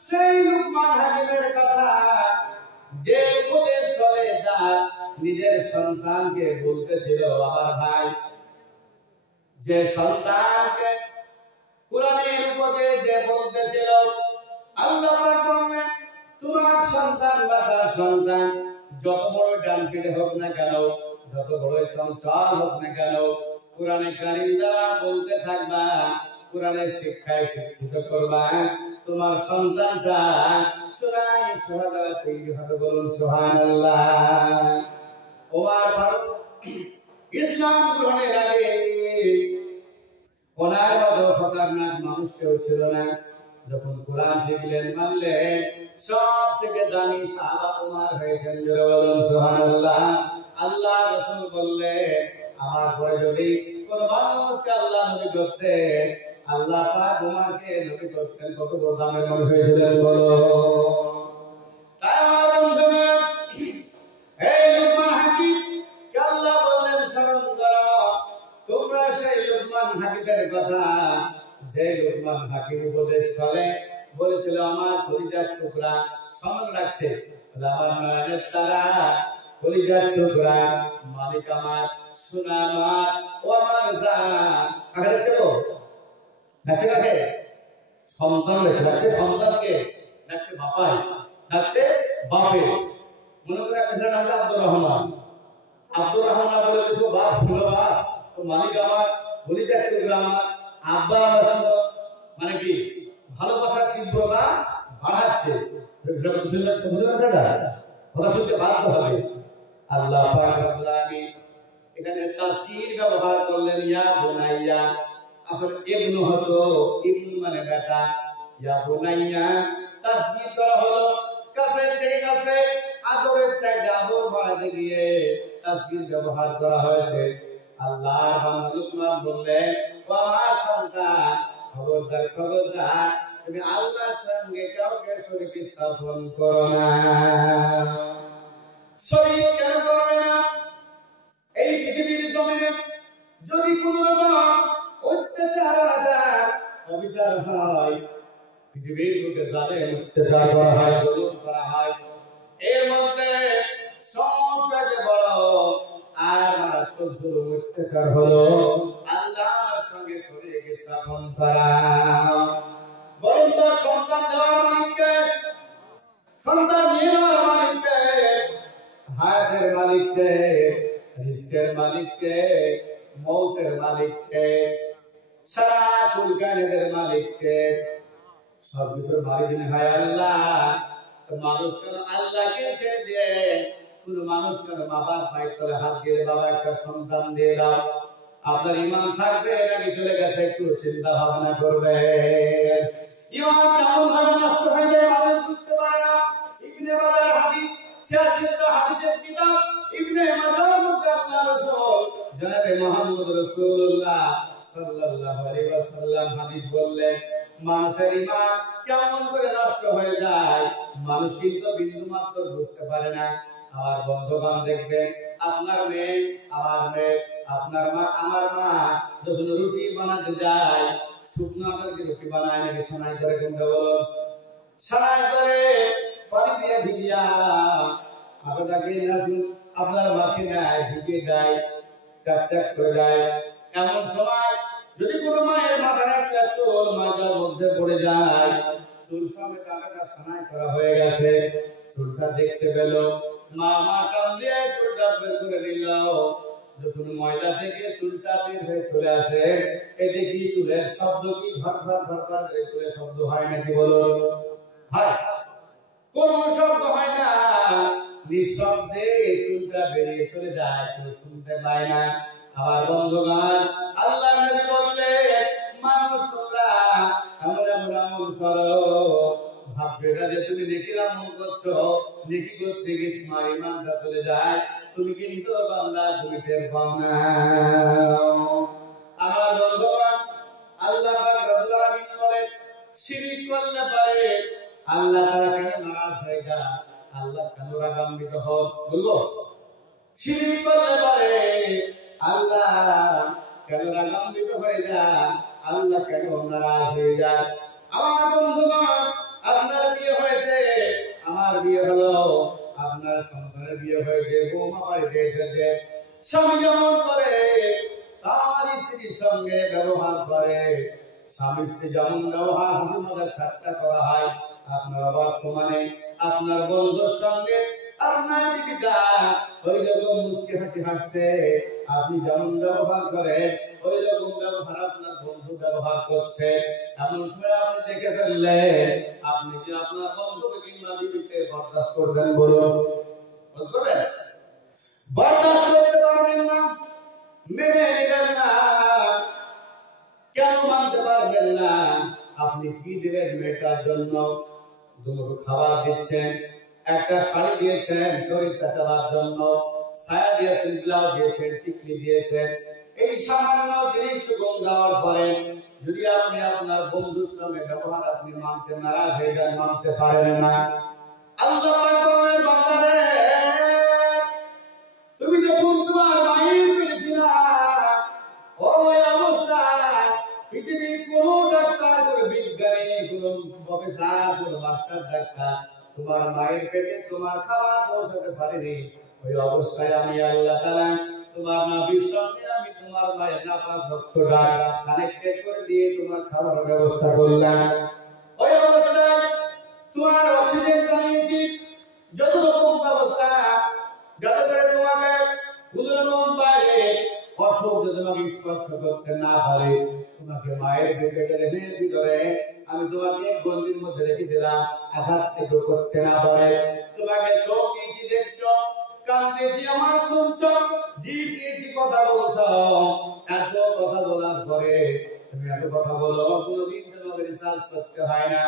সেই লোকমান হাকিমের কথা, যে উপদেশ চলে তার নিজের সন্তানকে বলতেছিল। আমার ভাই, যে সন্তানকে কোরআনের উপদেশ দিয়ে বলতেছিল, আল্লাহ পাক বলেন, তোমার সন্তান বা তার সন্তান যত বড় ডানপিটে হোক না কেন, যত বড় চঞ্চল হোক না কেন, কোরআনে কারীম দ্বারা বলতে থাকবা, কোরআনের শিক্ষায় শিক্ষিত করবা। তোমার সন্তানটা সূরা শুআরা তৈরি হবে, বলুন সুবহানাল্লাহ। ওমর ফারুক ইসলাম গ্রহণের আগে ওনার মতো খতরনাক মানুষ কেউ ছিল না। যখন কোরআন শিখলেন, মানলেন, সব থেকে দামি সাহাবা ওমর হয়েছেন, বলুন সুবহানাল্লাহ। আল্লাহ রাসূল বললেন, আমার পরে যদি কোন মানুষকে আল্লাহ নবী করতেন, আল্লাহ পাক ওমরকে নবী করতেন। কত বড় দামের মানুষ হয়েছিলেন বলো। তাই আমার বন্ধুগণ, এই লোকমান হাকিম কে আল্লাহ বললেন স্মরণ করো। তোমরা সেই লোকমান হাকিমের কথা, যে লোকমান হাকিম উপদেশ চলে বলেছিল, আমার কলিজার টুকরা, স্মরণ রাখছে, আমার নয়নের তারা, কলিজার টুকরা, মালিক আমার, সোনা আমার, ও আমার জান। কাকে দেখছে গো? দেখছে কাকে? সন্তান দেখছে, সন্তানকে দেখছে, বাপাই দেখছে, বাপে। মনে করে একটা ছেলের নাম আব্দুর রহমান। আব্দুর রহমান বলে কিছু বাপ শুনো, বাপ তো মালিক আমার, কলিজার টুকরা আমার, আব্বা আমার শুনো, মানে কি ভালোবাসার তীব্রতা বাড়াচ্ছে। কথা শুনতে বাধ্য হবে। আল্লাহ পাক রব্বুল আলামিন এখানে তাসগীর ব্যবহার করলেন, ইয়া বুনাইয়া। আসলে ইবনু হতো, ইবনু মানে বেটা, ইয়া বুনাইয়া তাসগীর করা হলো। কাছের থেকে কাছে, আদরের চাইতে আদর বাড়াতে গিয়ে তাসগীর ব্যবহার করা হয়েছে। আল্লাহর বান্দা লোকমান বললেন, ও আমার সন্তান, খবরদার খবরদার, তুমি আল্লাহর সঙ্গে কাউকে শরীক স্থাপন করো না। শরীক কেন করবে না? এই পৃথিবীর জমিনে যদি কোন রকম অত্যাচার, অবিচার হয়, পৃথিবীর বুকে জালেম অত্যাচার করা হয়, জুলুম করা হয়, এর মধ্যে সবচেয়ে বড় আর মারাত্মক জুলুম অত্যাচার হলো আল্লাহর সঙ্গে শরীক স্থাপন করা। বলুন তো, সন্তান দেওয়ার মালিককে, সন্তান নিয়ে নেওয়ার মালিককে, হায়াতের মালিককে, রিজকের মালিককে, মৌতের মালিককে, সারা কুল কায়নাতের মালিককে, সবকিছুর মালিক যিনি হয় আল্লাহ। তো মানুষ কেন আল্লাহকে ছেড়ে দিয়ে কোন মানুষ কেন বাবার পায়ের তলে হাত দিয়ে বাবা একটা সন্তান দিয়ে দাও, আপনার ঈমান থাকবে নাকি চলে গেছে একটু চিন্তা ভাবনা করবেন। ঈমান কেমন ভাবে নষ্ট হয়ে যায় মানুষ বুঝতে পারে না। ইবনে মাজাহ হাদিস 86টা হাদিসের কিতাব ইবনে মাজাহর মধ্যে আল্লাহর রাসূল জনাবে মুহাম্মদ রাসূলুল্লাহ সাল্লাল্লাহু আলাইহি ওয়াসাল্লাম হাদিস বললেন, মানুষের ঈমান কেমন করে নষ্ট হয়ে যায় মানুষ কিন্তু বিন্দু মাত্র বুঝতে পারে না। আমার বন্ধুগণ দেখবেন, আপনার মেয়ে আমার মেয়ে, আপনার মা আমার মা যখন রুটি বানাতে যায়, শুকনো আকারে রুটি বানায় নাকি সানাই করে, কোনটা বলুন? সানাই করে পানি দিয়ে ভিজিয়া আটাটাকে আপনার মাকে নেয়, ভিজিয়ে দেয়, চাক করে দেয়। এমন সময় যদি কোনো মায়ের মাথার একটা চুল মাথার মধ্যে পড়ে যায়, চুল সমেত আটাটা সানাই করা হয়ে গেছে, চুলটা দেখতে পেল, মা টান দিয়ে চুলটা বের করে নিল। যখন ময়দা থেকে চুলটা বের হয়ে চলে আসে, এতে কি চুলের শব্দ কি ঘর ঘর ঘর ঘর করে চুলের শব্দ হয় নাকি বলুন? হয়? কোন শব্দ হয় না, নিঃশব্দে চুলটা বেরিয়ে চলে যায়, কেউ শুনতে পায় না। আমার বন্ধুগণ, আল্লাহর নবী বললেন, মানুষ তোমরা এমন এমন আমল করো, ভাবছো এটা যে তুমি নেকির আমল করছো, নেকি করতে গিয়ে তোমার ঈমানটা চলে যায়, তুমি কিন্তু বান্দা তুমি টের পাও না। আমার বন্ধুগণ, আল্লাহ পাক রব্বুল আলামিন বলেন, শিরক করলে পারে আল্লাহ তাআলা কেন নারাজ হয়ে যায়, আল্লাহ কেন রাগান্বিত হন? বলবো শিরক করলে পারে আল্লাহ কেন রাগান্বিত হয়ে যায়, আল্লাহ কেন নারাজ হয়ে যায়? আমার বন্ধুগণ, আপনার বিয়ে হয়েছে, আমার বিয়ে হলো, আপনার সন্তানের বিয়ে হয়েছে, বৌমা বাড়িতে এসেছে, স্বামী যেমন করে তার স্ত্রীর সঙ্গে ব্যবহার করে, স্বামী স্ত্রী যেমন ব্যবহার হাসি মজার ঠাট্টা করা হয়, আপনার বর্তমানে আপনার বন্ধুর সঙ্গে আপনার দিদিটা ওই রকম মুচকি হাসি হাসছে, আপনি যেমন ব্যবহার করেন ওই রকম ব্যবহার আপনার বন্ধু ব্যবহার করছে। এমন সময় আপনি দেখে ফেললেন, আপনি কি আপনার বন্ধুকে কিংবা দিদিকে বরদাস্ত করবেন? বলুন, করবেন? বরদাস্ত করতে পারবেন না, মেনে নেবেন না। কেন মানতে পারবেন না? আপনি কি দিলেন মেয়েটার জন্য? দুটো খাবার দিচ্ছেন, একটা শাড়ি দিয়েছেন শরীরটা চালার জন্য, ছায়া দিয়েছেন, ব্লাউজ দিয়েছেন, টিকলি দিয়েছেন, এই সামান্য জিনিসটুকু দেওয়ার পরে যদি আপনি আপনার বন্ধুর সঙ্গে ব্যবহার আপনি মানতে নারাজ হয়ে যান, মানতে পারেন না, আল্লাহ পাক বলেন, বান্দারে তুমি যখন তোমার মায়ের পেটে ছিলা ওই অবস্থায় পৃথিবীর কোন ডাক্তার, কোন বিজ্ঞানী, কোন প্রফেসর, কোন মাস্টার ডাক্তার তোমার মায়ের পেটে তোমার খাবার পৌঁছাতে পারেনি। ওই অবস্থায় আমি আল্লাহ তাআলা তোমার নাভির সঙ্গে আমি তোমার মায়ের নাপাক রক্তটা কানেক্টেড করে দিয়ে তোমার খাবার ব্যবস্থা করলাম। ওই অবস্থায় তোমার অক্সিজেন টানিয়েছি, যত রকম ব্যবস্থা, যাতে করে তোমাকে কোন রকম বাইরে অসুখ তোমাকে স্পর্শ করতে না পারে। তোমাকে মায়ের পেটের ভিতরে আমি তোমাকে গন্ডির মধ্যে রেখে দিলাম, আঘাত থেকে করতে না পারে। তোমাকে চোখ দিয়েছি দেখছো, কান দিয়েছি আমার শুনছো, জিভ দিয়েছি কথা বলছো। এত কথা বলার পরে তুমি এত কথা বলো, কোনদিন তোমাকে রিসার্চ করতে হয় না।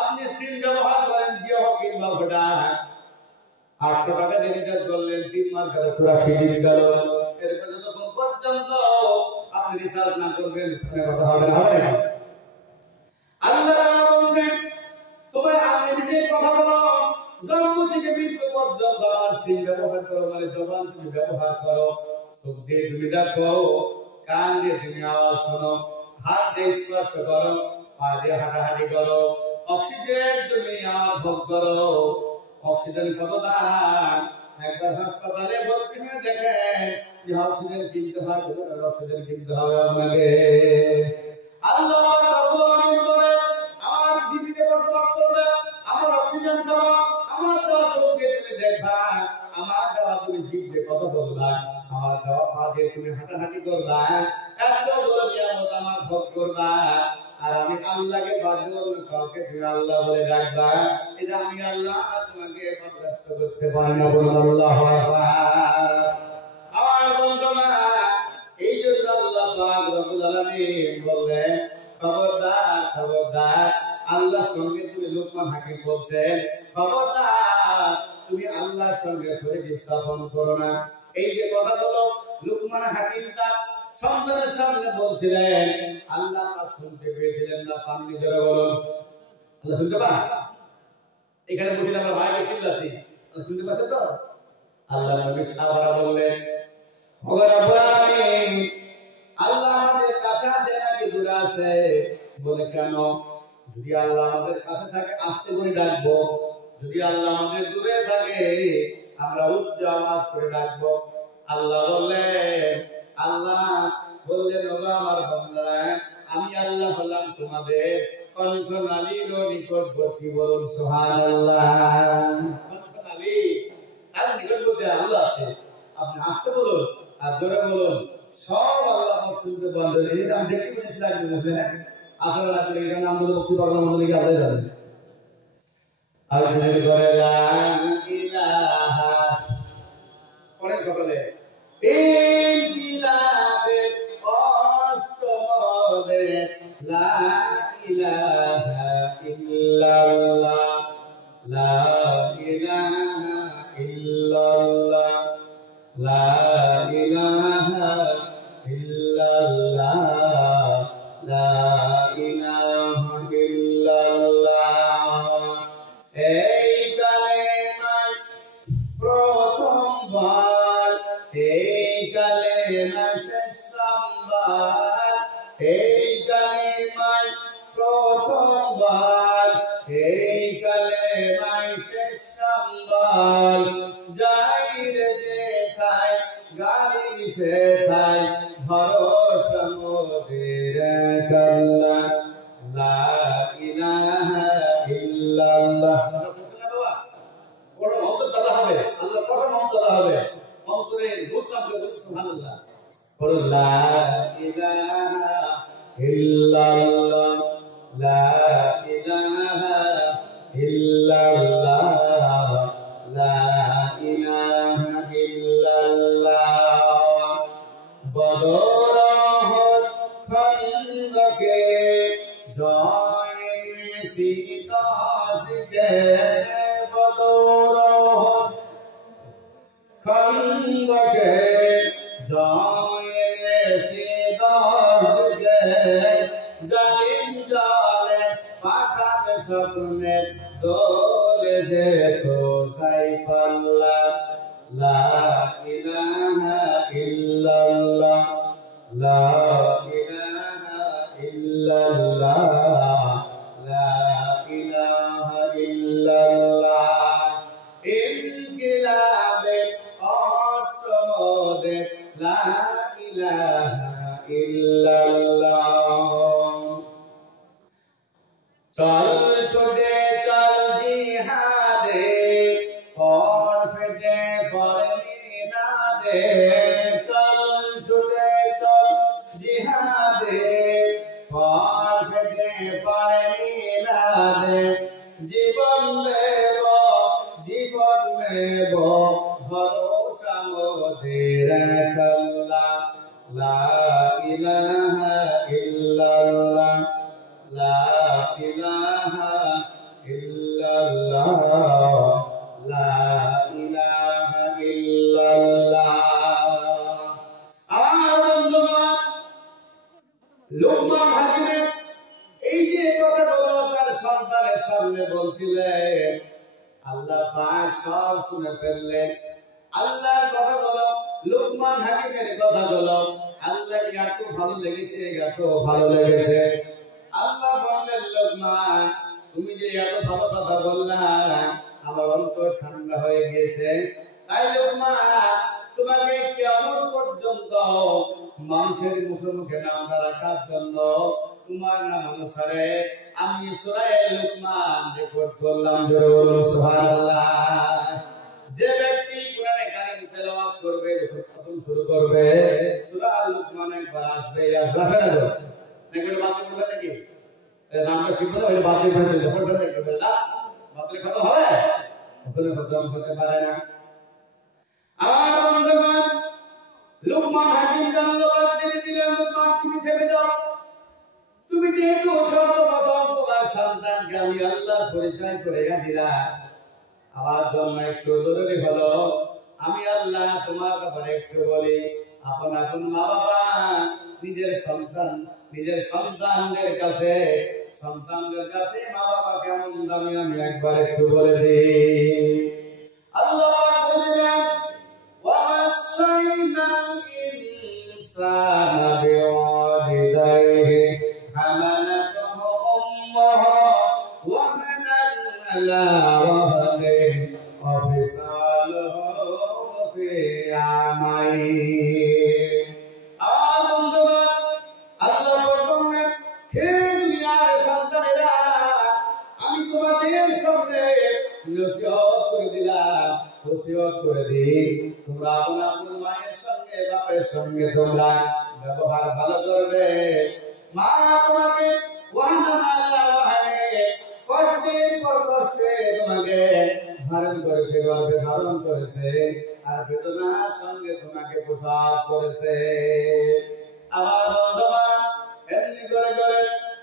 আপনি সিম ব্যবহার করেন, জিও কিংবা ভোডা, 800 টাকা দিয়ে রিচার্জ করলেন, 3 মাস গেল, 84 দিন গেল, এরপরে যতক্ষণ পর্যন্ত আপনি রিসার্চ না করবেন ফোনে কথা হবে না, হবে না? আল্লাহ তাআলা বলেন, তোমরা আনলিমিটেড কথা বলো, জন্ম থেকে মৃত্যু পর্যন্ত আমার সিম ব্যবহার করো, মানে জবান তুমি ব্যবহার করো, চোখ দিয়ে তুমি দেখো, কান দিয়ে তুমি আওয়াজ শোনো, হাত দিয়ে স্পর্শ করো, পা দিয়ে হাঁটাহাঁটি করো, অক্সিজেন তুমি আমার ভোগ করো। অক্সিজেন কত দাম? একবার হাসপাতালে ভর্তি হয়ে দেখেন যে অক্সিজেন কিনতে হয়, অক্সিজেন কিনতে হবে আপনাকে। আল্লাহ রাব্বুল আলামিন বলেন, আমার পৃথিবীতে বসবাস করবে, আমার অক্সিজেন খাবা, আমার দেওয়া চোখ দিয়ে তুমি দেখবা, আমার দেওয়া তুমি জিভ দিয়ে কথা বলবা, আমার দেওয়া পা দিয়ে তুমি হাঁটাহাঁটি করবা, এত বড় নিয়ামত আমার ভোগ করবা। আর আমি আল্লাহকে বাদ দিয়ে অন্য কাউকে তুমি আল্লাহ বলে ডাকবা, এটা আমি আল্লাহ তোমাকে বরদাস্ত করতে পারি না। বলুন আল্লাহু আকবার। আমার বন্ধুরা, এই জন্য আল্লাহ পাক রব্বুল আলামিন বললেন, খবরদার খবরদার, আল্লাহর সঙ্গে তুমি লোকমান হাকিম বলছেন, খবরদার তুমি আল্লাহর সঙ্গে শরীক স্থাপন করো না। এই যে কথাগুলো লোকমান হাকিম তার সন্তানের সামনে বলছিলেন, আল্লাহ পাক শুনতে পেয়েছিলেন না? পাননি ধরে বলুন, আল্লাহ শুনতে পান? এখানে বসে আমরা মাইকে চিল্লাচ্ছি, আল্লাহ শুনতে পাচ্ছে তো? আল্লাহ নবী সাহাবারা বললেন, ওগো রব্বুল আলামিন, আল্লাহ আমাদের কাছে আছে নাকি দূরে আছে? বলে কেন? যদি আল্লাহ আমাদের কাছে থাকে আস্তে করে ডাকবো, যদি আল্লাহ আমাদের দূরে থাকে আমরা উচ্চ আওয়াজ করে ডাকবো। আল্লাহ বললেন, আল্লাহ বললেন, ওগো আমার বান্দারা, আমি আল্লাহ হলাম তোমাদের কণ্ঠনালীর নিকটবর্তী। বলুন সুবহানাল্লাহ। কণ্ঠনালী আর নিকটবর্তী আল্লাহ আছে। আপনি আস্তে বলুন আর জোরে বলুন, সব আল্লাহ পাক শুনতে পারবেন। এটা আমি দেখতে পেয়েছি লাগবে, বুঝলেন? আসলে লাগবে এখানে আমরা বলছি পারলাম আমাদের কি আল্লাহ জানেন। আর যদি করে লা ইলাহা, অনেক সকালে ইনকিলাবে অস্তমদে লা ইলাহা ইল্লাল্লাহ, লা ইলাহা ইল্লাল্লাহ, লা ইলাহা ইল্লাল্লাহ, লা ইলাহা ইল্লাল্লাহ। এই কালেমার প্রথমবার, এই কালেমা শেষবার, এই কালেমার প্রথমবার, এই কালেমাই শেষবার। যাই রে যেথায় গাড়ির সেথায় ভরসা মোদের আল্লাহ, লা ইলাহা ইল্লাল্লাহ। বড় অন্তর দাদা হবে, আল্লাহ কসম অন্তর দাদা হবে, অন্তরে নূর থাকবে। বলুন সুবহানাল্লাহ। বলুন লা ইলাহা ইল্লাল্লাহ, লা ইলাহা ইল্লাল্লাহ, লা ইলাহা ইল্লাল্লাহ। বদর উহুদ খন্দকে জয় নিয়েছি 10 দিকে, বদর উহুদ খন্দকে জয় নিয়েছি 10 দিকে। জালিম জালে পাশাদ স্বপ্নে দোলে যেত সাইফাল্লাহ, লা ইলাহা ইল্লাল্লাহ, লা ইলাহা ইল্লাল্লাহ, লা ইলাহা ইল্লাল্লাহ। ইনকিলাবে অষ্টমদে লা ইলাহা ইল্লাল্লাহ। চল ছুটে চল জিহাদে, পর ফেটে পড়ে মিনাদে। চল ছুটে চল জিহাদে, পর ফেটে পড়ে মিনাদে। জীবন দেব জীবন দেব ভরসা মোদের আল্লাহ, লা ইলাহা ইল্লাল্লাহ, লা ইলাহা ইল্লাল্লাহ, লা ইলাহা ইল্লাল্লাহ। আমার বন্ধুগণ, লোকমান হাকিমের এই যে কথাগুলো তার সন্তানের সামনে বলছিলেন, আল্লাহ পাক সব শুনে ফেললেন। আল্লাহর কথাগুলো, লোকমান হাকিমের কথাগুলো আল্লাহকে এত ভালো লেগেছে, এত ভালো লেগেছে। আল্লাহ বললেন, লোকমান, তুমি যে এত ভালো কথা বললা, আমার অন্তর ঠান্ডা হয়ে গিয়েছে। তাই লোকমান, তোমাকে কিয়ামত পর্যন্ত মানুষের মুখে মুখে নাম রাখার জন্য তোমার নাম অনুসারে আমি সূরা লোকমান রেকর্ড করলাম। জোরে বলুন সুবহানাল্লাহ। যে ব্যক্তি কোরআনে কারীম তেলাওয়াত করবে, খতম শুরু করবে, সূরা লোকমান একবার আসবে, আসবে না? নাকি বাদ করবে নাকি? নামটা শিখবে না, ওই বাদ দিয়ে পড়ে চলে পড়বে শিখবে না, বাদলে কত হবে ওখানে খতম করতে পারে না। আর বন্ধুগণ, লুকমান হাকিম আল্লাহ পাক দিলেন, লুকমান তুমি থেমে যাও, তুমি যেহেতু সর্বপ্রথম তোমার সন্তানকে আমি আল্লাহর পরিচয় করে দিলাম, আমার জন্য একটু জরুরি হলো আমি আল্লাহ তোমার ব্যাপারে একটু বলি। আপন আপন মা বাবা নিজের সন্তানদের কাছে মা বাবা কেমন দামি আমি একবার একটু বলে দিই। আল্লাহ পাক বলেন, ওয়াসাইনাল ইনসানা বিওয়ালিদাইহি হামালাতুহু উম্মুহু ওয়াহানান আলা ওয়াহানিন ওয়া ফিসালুহু ফি আমাইন। বন্ধুগণ, আল্লাহ বলেন, হে দুনিয়ার সন্তানেরা, আমি তোমাদের সামনে নসিহত করে দিই, তোমরা আপন আপন মায়ের সঙ্গে বাপের সঙ্গে তোমরা ব্যবহার ভালো করবে। মা তোমাকে কষ্টের পর কষ্টে তোমাকে ধারণ করেছে, গর্ভে ধারণ করেছে, আর বেদনার সঙ্গে তোমাকে প্রসব করেছে। আমার বন্ধুগণ, এমনি করে করে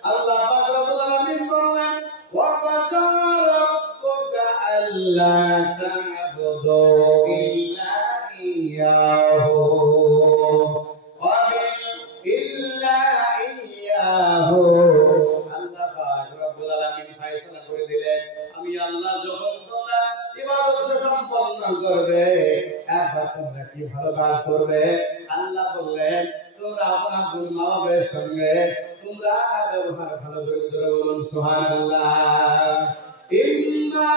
আল্লাহ পাক রব্বুল আলামিন বললেন, ওয়াকাদা রাব্বুকা আল্লা তা'বুদু ইল্লা ইয়্যাহু ওয়া বিল ইল্লা ইয়্যাহু। আল্লাহ পাক রব্বুল আলামিন ফয়সালা করে দিলেন, আমি আল্লাহ যখন তোমরা ইবাদত সম্পন্ন করবে, একবার তোমরা কি ভালো কাজ করবে। আল্লাহ বললেন, তোমরা আপন আপন মা বাবার সঙ্গে তোমরা ব্যবহার ভালো করে বলুন সুবহানাল্লাহ। ইন্না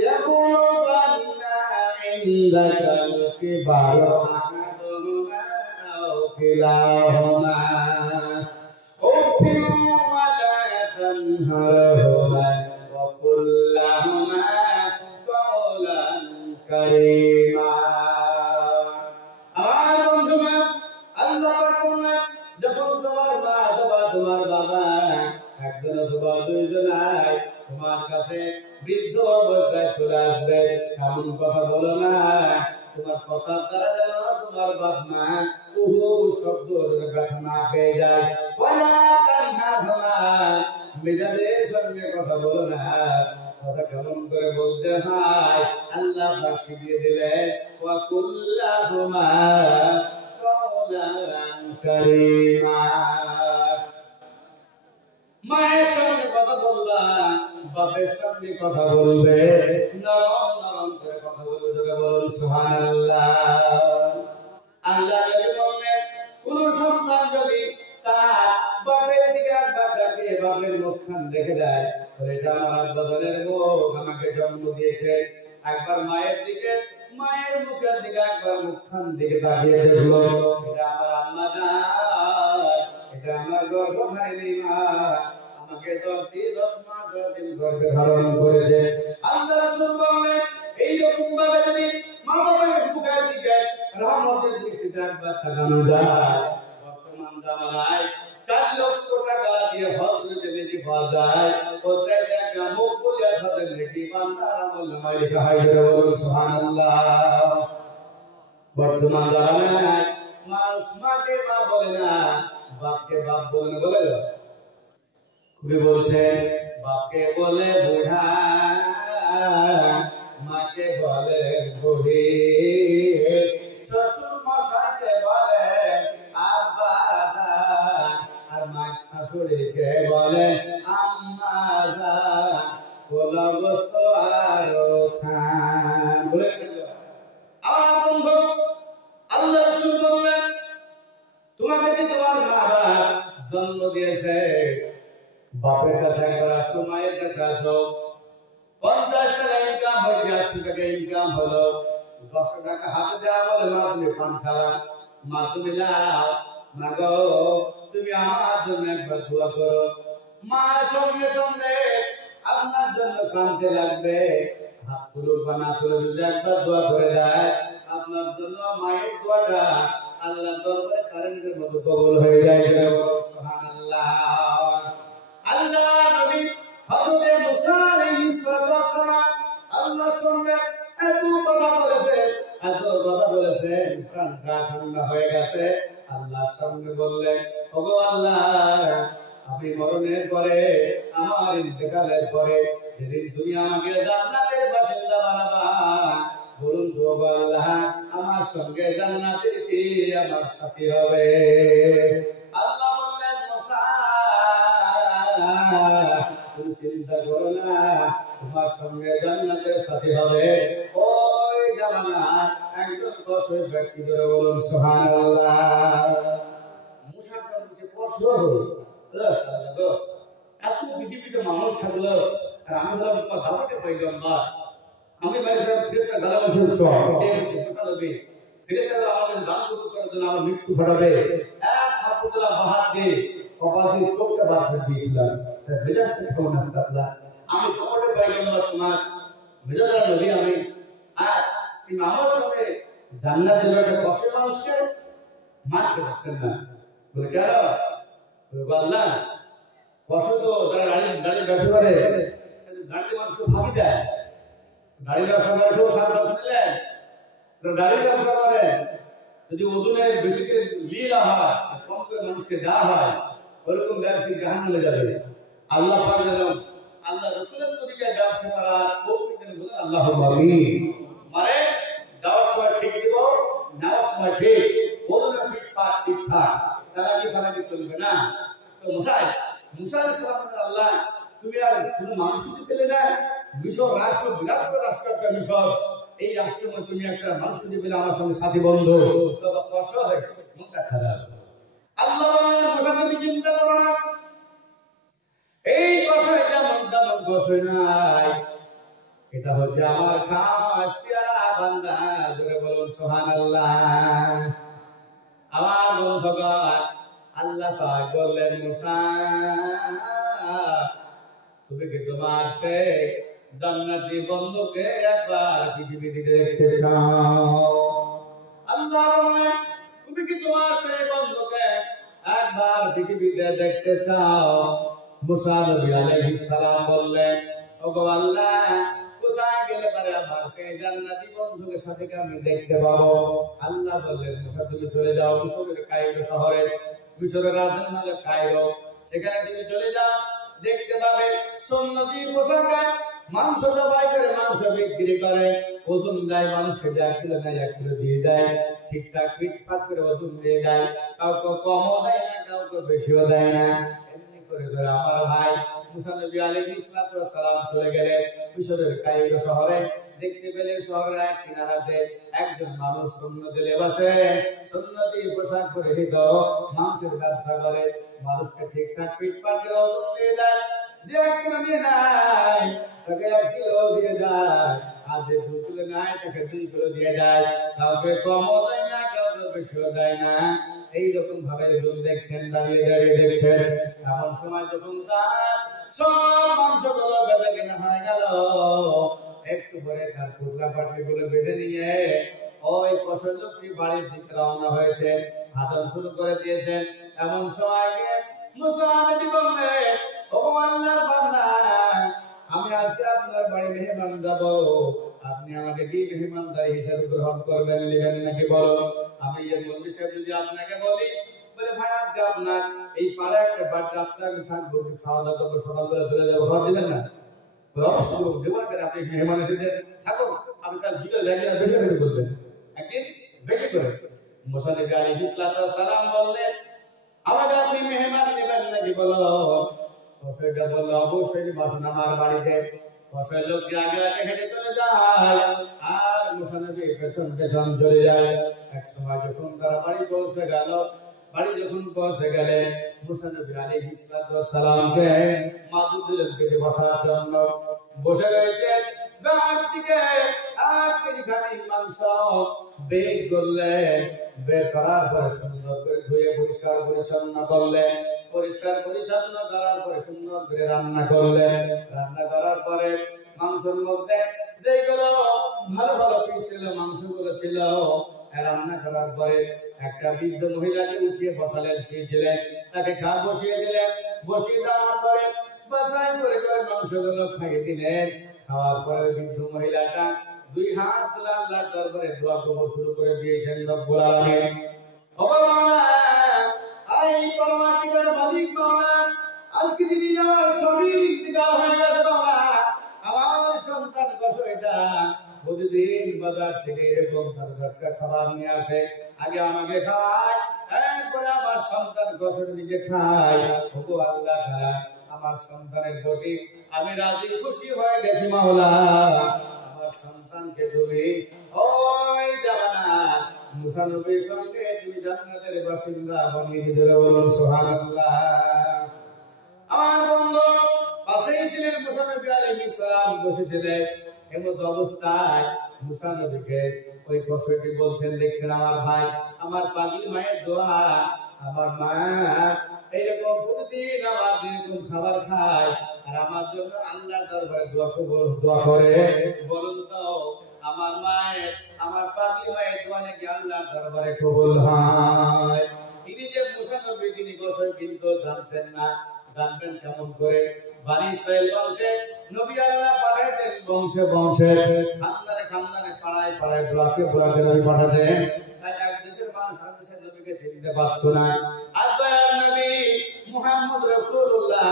ইয়াকুলুনা ইনদাকাল কিবারু আহাদুহুমা আও কিলাহুমা উফিন ওয়া লা তানহারহুমা ওয়া কুল লাহুমা কাওলান কারীমা। আমার বন্ধুগণ, আল্লাহ পাক বলেন, যখন তোমার মা অথবা তোমার বাবা একজন অথবা দুইজনাই তোমার কাছে বৃদ্ধ অবস্থায় চলে আসবে, এমন কথা বলো না, তোমার কথার দ্বারা যেন তোমার বাপ মা শব্দ ব্যথা না পেয়ে যায়। মেজাজের সঙ্গে কথা বলো না, কথা কেমন করে বলতে হয় আল্লাহ পাক শিখিয়ে দিলেন, ওয়া কুল্লাহুমা কাওলান কারীমা। মায়ের সঙ্গে কথা বলবা, বাপের সঙ্গে কথা বলবে, নরম নরম করে কথা বলবে, যারা বলুন সুবহানাল্লাহ। আল্লাহ নবী বললেন, কোন সন্তান যদি তার বাপের দিকে একবার তাকিয়ে বাপের মুখখান দেখে দেয়, এটা আমার আব্বা জানের মুখ, আমাকে জন্ম দিয়েছে। একবার মায়ের মুখের দিকে একবার মুখখান দিকে তাকিয়ে দেখলো, এটা আমার আম্মা জান, এটা আমার গর্ভধারিণী মা, আমাকে 10 মাস 10 দিন গর্ভে ধারণ করেছে। আল্লাহ রাসূল বললেন, এইরকম ভাবে যদি মা বাবার মুখের দিকে রহমতের দৃষ্টিতে একবার তাকানো যায়, বর্তমান জামানায় 4 লক্ষ টাকা দিয়ে হজ করতে বেশি পাওয়া যায়, ওটাই একটা মুখ বলিয়া হজের নেকি বান্দার আমল নামায় লেখা হয়, বলুন সুবহানাল্লাহ। বর্তমান জামানায় মানুষ মাকে মা বলে না, বাপকে বাপ বলে না, বলে কবি বলছেন, বাপকে বলে বুড়া, মাকে বলে বুড়ি, শ্বশুর মশাইকে বলে আব্বা জান, আর মা শাশুড়িকে বলে আম্মা জান, পোলা গোস্ত আরো খান। বলে আমার বন্ধু, আল্লাহ রাসূল বললেন, তোমাকে যে তোমার মা বাবা জন্ম দিয়েছে, বাপের কাছে একবার আসো, মায়ের কাছে আসো, 50 টাকা ইনকাম হয়েছে, 80 টাকা ইনকাম হলো, 10 টাকা হাতে দেওয়া বলে, মা তুমি পান খাওয়া, মা তুমি লাও, মা গো তুমি আমার জন্য একবার দোয়া করো। মা সঙ্গে সঙ্গে আপনার জন্য কাঁদতে লাগবে, হাত তুলুক বা না তুলে যদি একবার দোয়া করে দেয়, আপনার জন্য মায়ের দোয়াটা আল্লাহর দরবারে কারেন্টের মতো কবুল হয়ে যায়, সুবহানাল্লাহ। আল্লাহ নবী হযরত মুসা আলাইহিস সালাম আল্লাহর সঙ্গে এত কথা বলেছেন প্রাণটা ঠান্ডা হয়ে গেছে। আল্লাহর সামনে বললেন, ওগো আল্লাহ, আমি মরণের পরে, আমার ইন্তেকালের পরে যেদিন তুমি আমাকে জান্নাতের বাসিন্দা বানাবা, বলুন তো আল্লাহ, আমার সঙ্গে জান্নাতের কি আমার সাথী হবে? আল্লাহ বললেন, মুসা, তুমি চিন্তা করো না, তোমার সঙ্গে জান্নাতের সাথী হবে ওই জামানার একজন কসই ব্যক্তি। করে বলুন সুবহানাল্লাহ। মুসার সাথে কসই হলো, এত পৃথিবীতে মানুষ থাকলো, আর আমি হলাম তোমার দাওয়াতের পয়গম্বর। আমি বাইরে ফেরেশতা গালাগালি করছে, কে বলছে কথা বলবে, ফেরেশতারা আমাদের জান কবুল করার জন্য আমার মৃত্যু ঘটাবে। এক হাফুদুল্লাহ বাহাত দিয়ে কপাল দিয়ে চোখটা বার করে দিয়েছিলাম। মেজাজটা কেমন আল্লাহ, আমি দাওয়াতের পয়গম্বর, তোমার মেজাজের নবী আমি, আর তুমি আমার সঙ্গে জান্নাত দেওয়ার একটা কষ্টের মানুষকে মারতে পারছেন না। বলে কেন? বলে আল্লাহ, কষ্ট তো যারা গাড়ির ব্যবসা করে, গাড়িতে মানুষকে ফাঁকি দেয়, গাড়ির ব্যবসা করে কেউ সাবধান নিলেন, গাড়ির ব্যবসা করে যদি ওজনে বেশি করে লিয়ে হয় আর কম করে মানুষকে দেওয়া হয়, ওইরকম ব্যবসায়ী জাহান্নামে যাবে। আল্লাহ পাক যেন আল্লাহ রাসূলের তরিকায় ব্যবসা করার তৌফিক দেন, বলেন আল্লাহুম্মা আমিন। মানে দেওয়ার সময় ঠিক দিব, নেওয়ার সময় ঠিক, ওজনে ফিটফাট ঠিকঠাক, চালাকি চলবে না। তো মুসা আলাইহিস সালাম, আল্লাহ তুমি আর কোনো মানুষ কিছু পেলে না, মিশর রাষ্ট্র বিরাট বড় রাষ্ট্র, একটা মিশর, এই রাষ্ট্রের মধ্যে তুমি একটা মানুষ খুঁজে পেলে আমার সঙ্গে সাথী বন্ধু, তবে কষ্ট হয়, মনটা খারাপ। আল্লাহ বললেন, মুসা তুমি চিন্তা করো না, এই কষাই যেমন তেমন কষাই নাই, এটা হচ্ছে আমার খাস পেয়ারা বান্দা। জোরে বলুন সুবহানাল্লাহ। আমার বন্ধুগণ, আল্লাহ পাক বললেন, মুসা তুমি কি তোমার সেই জান্নাতি বন্ধুকে একবার পৃথিবীতে দেখতে চাও? আল্লাহ বললেন, তুমি কি তোমার সেই বন্ধুকে একবার পৃথিবীতে দেখতে চাও? মুসা নবী আলাইহিস সালাম বললেন, ওগো আল্লাহ, কোথায় গেলে পারে আমার সেই জান্নাতি বন্ধুকে সাথে আমি দেখতে পাবো? আল্লাহ বললেন, মুসা তুমি চলে যাও মিশরের কায়রো শহরে, মিশরের রাজধানী হলো কায়রো, সেখানে তুমি চলে যাও, দেখতে পাবে সুন্নতি পোশাকে মাংস জবাই করে মাংস বিক্রি করে, ওজন দেয়, মানুষকে যে 1 কিলো নেয় 1 কিলো দিয়ে দেয়, ঠিকঠাক ফিটফাট করে ওজন দিয়ে দেয়, কাউকে কমও দেয় না, কাউকে বেশিও দেয় না। এমনি করে করে আমার ভাই মুসা নবী আলাইহিস সালাম চলে গেলেন মিশরের কায়রো শহরে। দেখতে পেলেন শহরের এক কিনারাতে একজন মানুষ সুন্নতি লেবাসে, সুন্নতি পোশাক পরিহিত, মাংসের ব্যবসা করে, মানুষকে ঠিকঠাক ফিটফাট করে ওজন দিয়ে দেয়। যে 1 কিলো নিয়ে নাই তাকে 1 কিলো দিয়ে দেয়, আর যে 2 কিলো নাই তাকে 2 কিলো দিয়ে দেয়, কাউকে কমও দেয় না, কাউকে বেশিও দেয় না। এইরকম ভাবে যখন দেখছেন, দাঁড়িয়ে দাঁড়িয়ে দেখছেন, এমন সময় যখন তার সব মাংসগুলো বেঁধে কেনা হয়ে গেল, একটু পরে তার পুতলা পাটলি গুলো বেঁধে নিয়ে ওই কষাই লোকটি বাড়ির দিকে রওনা হয়েছে, হাঁটা শুরু করে দিয়েছেন। এমন সময় মুসা নবী বললেন, ওগো আল্লাহর বান্দা, আমি আজকে আপনার বাড়ি মেহমান যাব, আপনি আমাকে কি মেহমানদারি হিসেবে গ্রহণ করবেন, নেবেন নাকি বলো? আমি এর মূল বিষয় যদি আপনাকে বলি, বলে ভাই আজকে আপনার এই পাড়া একটা বাড়িতে আপনাকে থাকবো, খাওয়া দাওয়া করবো, সকালবেলা চলে যাবো, খাওয়া দেবেন না? অবশ্যই দেবো না, কেন? আপনি মেহমান এসেছেন, থাকুন, আমি কাল বিকেল লাগিয়ে বেশি করে বলবেন, একদিন বেশি করে। মুসা নবী আলাইহিস সালাম বললেন, আমাকে আপনি মেহমান নেবেন নাকি বলো? কষাইটা বলল, অবশ্যই বাসন আমার বাড়িতে। কষাই লোকটি আগে আগে হেঁটে চলে যায়, আর মুসা নবী পেছন পেছন চলে যায়। এক সময় যখন তারা বাড়ি পৌঁছে গেল, বাড়ি যখন পৌঁছে গেলে মুসা নবী আলাইহিস সালামকে মাদুর দিলেন পেটে বসার জন্য। বসে রয়েছে, ব্যাগ থেকে 1 কেজি খানিক মাংস বের করলেন, বের করার পরে সুন্দর করে ধুয়ে পরিষ্কার পরিচ্ছন্ন করলেন, পরিষ্কার পরিচ্ছন্ন করার পরে সুন্দর করে রান্না করলেন। রান্না করার পরে মাংসের মধ্যে যেগুলো ভালো ভালো পিস ছিল, মাংসগুলো ছিল, রান্না করার পরে একটা বৃদ্ধ মহিলাকে উঠিয়ে বসালেন, শুয়েছিলেন, তাকে বসিয়ে দিলেন। বসিয়ে দেওয়ার পরে বাছাই করে করে মাংসগুলো খাইয়ে দিলেন। খাওয়ার পরে বৃদ্ধ মহিলাটা দুই হাত তুলে আল্লাহর দরবারে দোয়া কবুল শুরু করে দিয়েছেন রব্বুল আলামিন। ও মাওলানা, এই পরমাধিকার মালিক মাওলানা, আজকে দিদি আমার স্বামীর ইন্তিকাল হয়ে গেছে মাওলানা। আমার সন্তান কষয়টা প্রতিদিন বাজার থেকে এরকম টাটকা খাবার নিয়ে আসে, আগে আমাকে খাওয়ায়, এরপরে আমার সন্তান কষয় নিজে খায়। ওগো আল্লাহ তাআলা, আমার সন্তানের প্রতি আমি রাজি খুশি হয়ে গেছি মাওলা। আমার সন্তানকে তুমি ওই জামানা মুসা নবীর সঙ্গে তুমি জান্নাতের বাসিন্দা বানিয়ে দিতে বলুন সুবহানাল্লাহ। আমার বন্ধু পাশেই ছিলেন মুসা নবী আলাইহিস সালাম, বসেছিলেন। এমত অবস্থায় মুসা নবীকে ওই কষয়টি বলছেন, দেখছেন আমার ভাই, আমার পাগলি মায়ের দোয়া, আমার মা এইরকম প্রতিদিন আমার যেরকম খাবার খায় আর আমার জন্য আল্লাহর দরবারে দোয়া করে, বলুন তো আমার মায়ের, আমার পাগলি মায়ের দোয়া নাকি আল্লাহর দরবারে কবুল হয়? তিনি যে মুসা নবী, তিনি কষয় কিন্তু জানতেন না। জানবেন কেমন করে? বনি ইসরাইল বংশে নবী আল্লাহ পাঠাইতেন, বংশে বংশে, খানদানে খানদানে, পাড়ায় পাড়ায়, ব্লকে ব্লকে নবী পাঠাতেন। তাই এক দেশের মানুষ আর দেশের নবীকে চিনতে পারতো না। আর দয়ার নবী মুহাম্মদ রাসূলুল্লাহ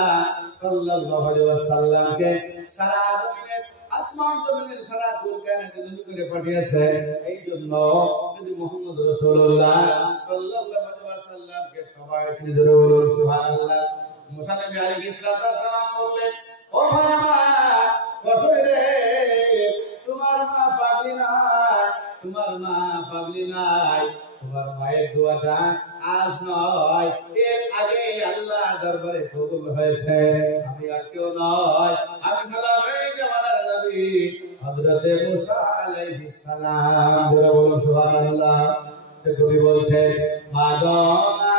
সাল্লাল্লাহু আলাইহি ওয়াসাল্লামকে সারা জমিনে, আসমান জমিনের সারা কুল কায়নাতে নবী করে পাঠিয়েছেন। এই জন্য নবী মুহাম্মদ রাসূলুল্লাহ সাল্লাল্লাহু আলাইহি ওয়াসাল্লামকে সবাই তিনি ধরে বলুন সুবহানাল্লাহ। মুসা নবী আলাইহিস সালাম বললেন, ও ভাই আমার কষয় রে, তোমার মা পাগলি নাই, তোমার মা পাগলি নাই। তোমার মায়ের দোয়াটা আজ নয়, এর আগে আল্লাহ দরবারে কবুল হয়েছে। আমি আর কেউ নয়, আমি হলাম এই জামানার নবী হযরত মুসা আলাইহিস সালাম। বলুন সুবহানাল্লাহ। কবি বলছেন, মা গো মা,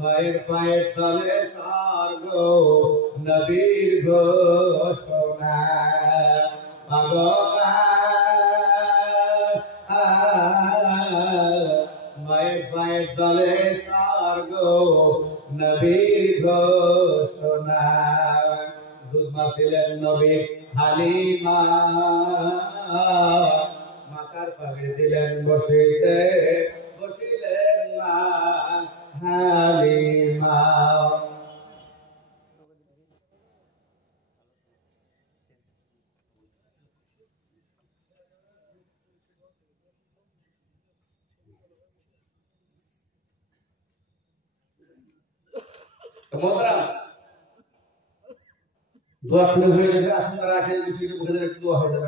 মায়ের পায়ের তলে স্বর্গ, নবীর ঘোষণা। মা গো মা, মায়ের পায়ের তলে স্বর্গ, নবীর ঘোষণা। দুধ মা ছিলেন নবী হালিমা, মাথার পাগড়ি দিলেন বসিতে, বসিলেন মা হালিমা। মোহতারাম, দোয়া শুরু হয়ে যাবে। আসুন রাখে একটু দোয়া হয়ে যাবে।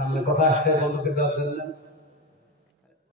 আপনাদের কথা আসছে বন্ধুকে দেওয়ার জন্য।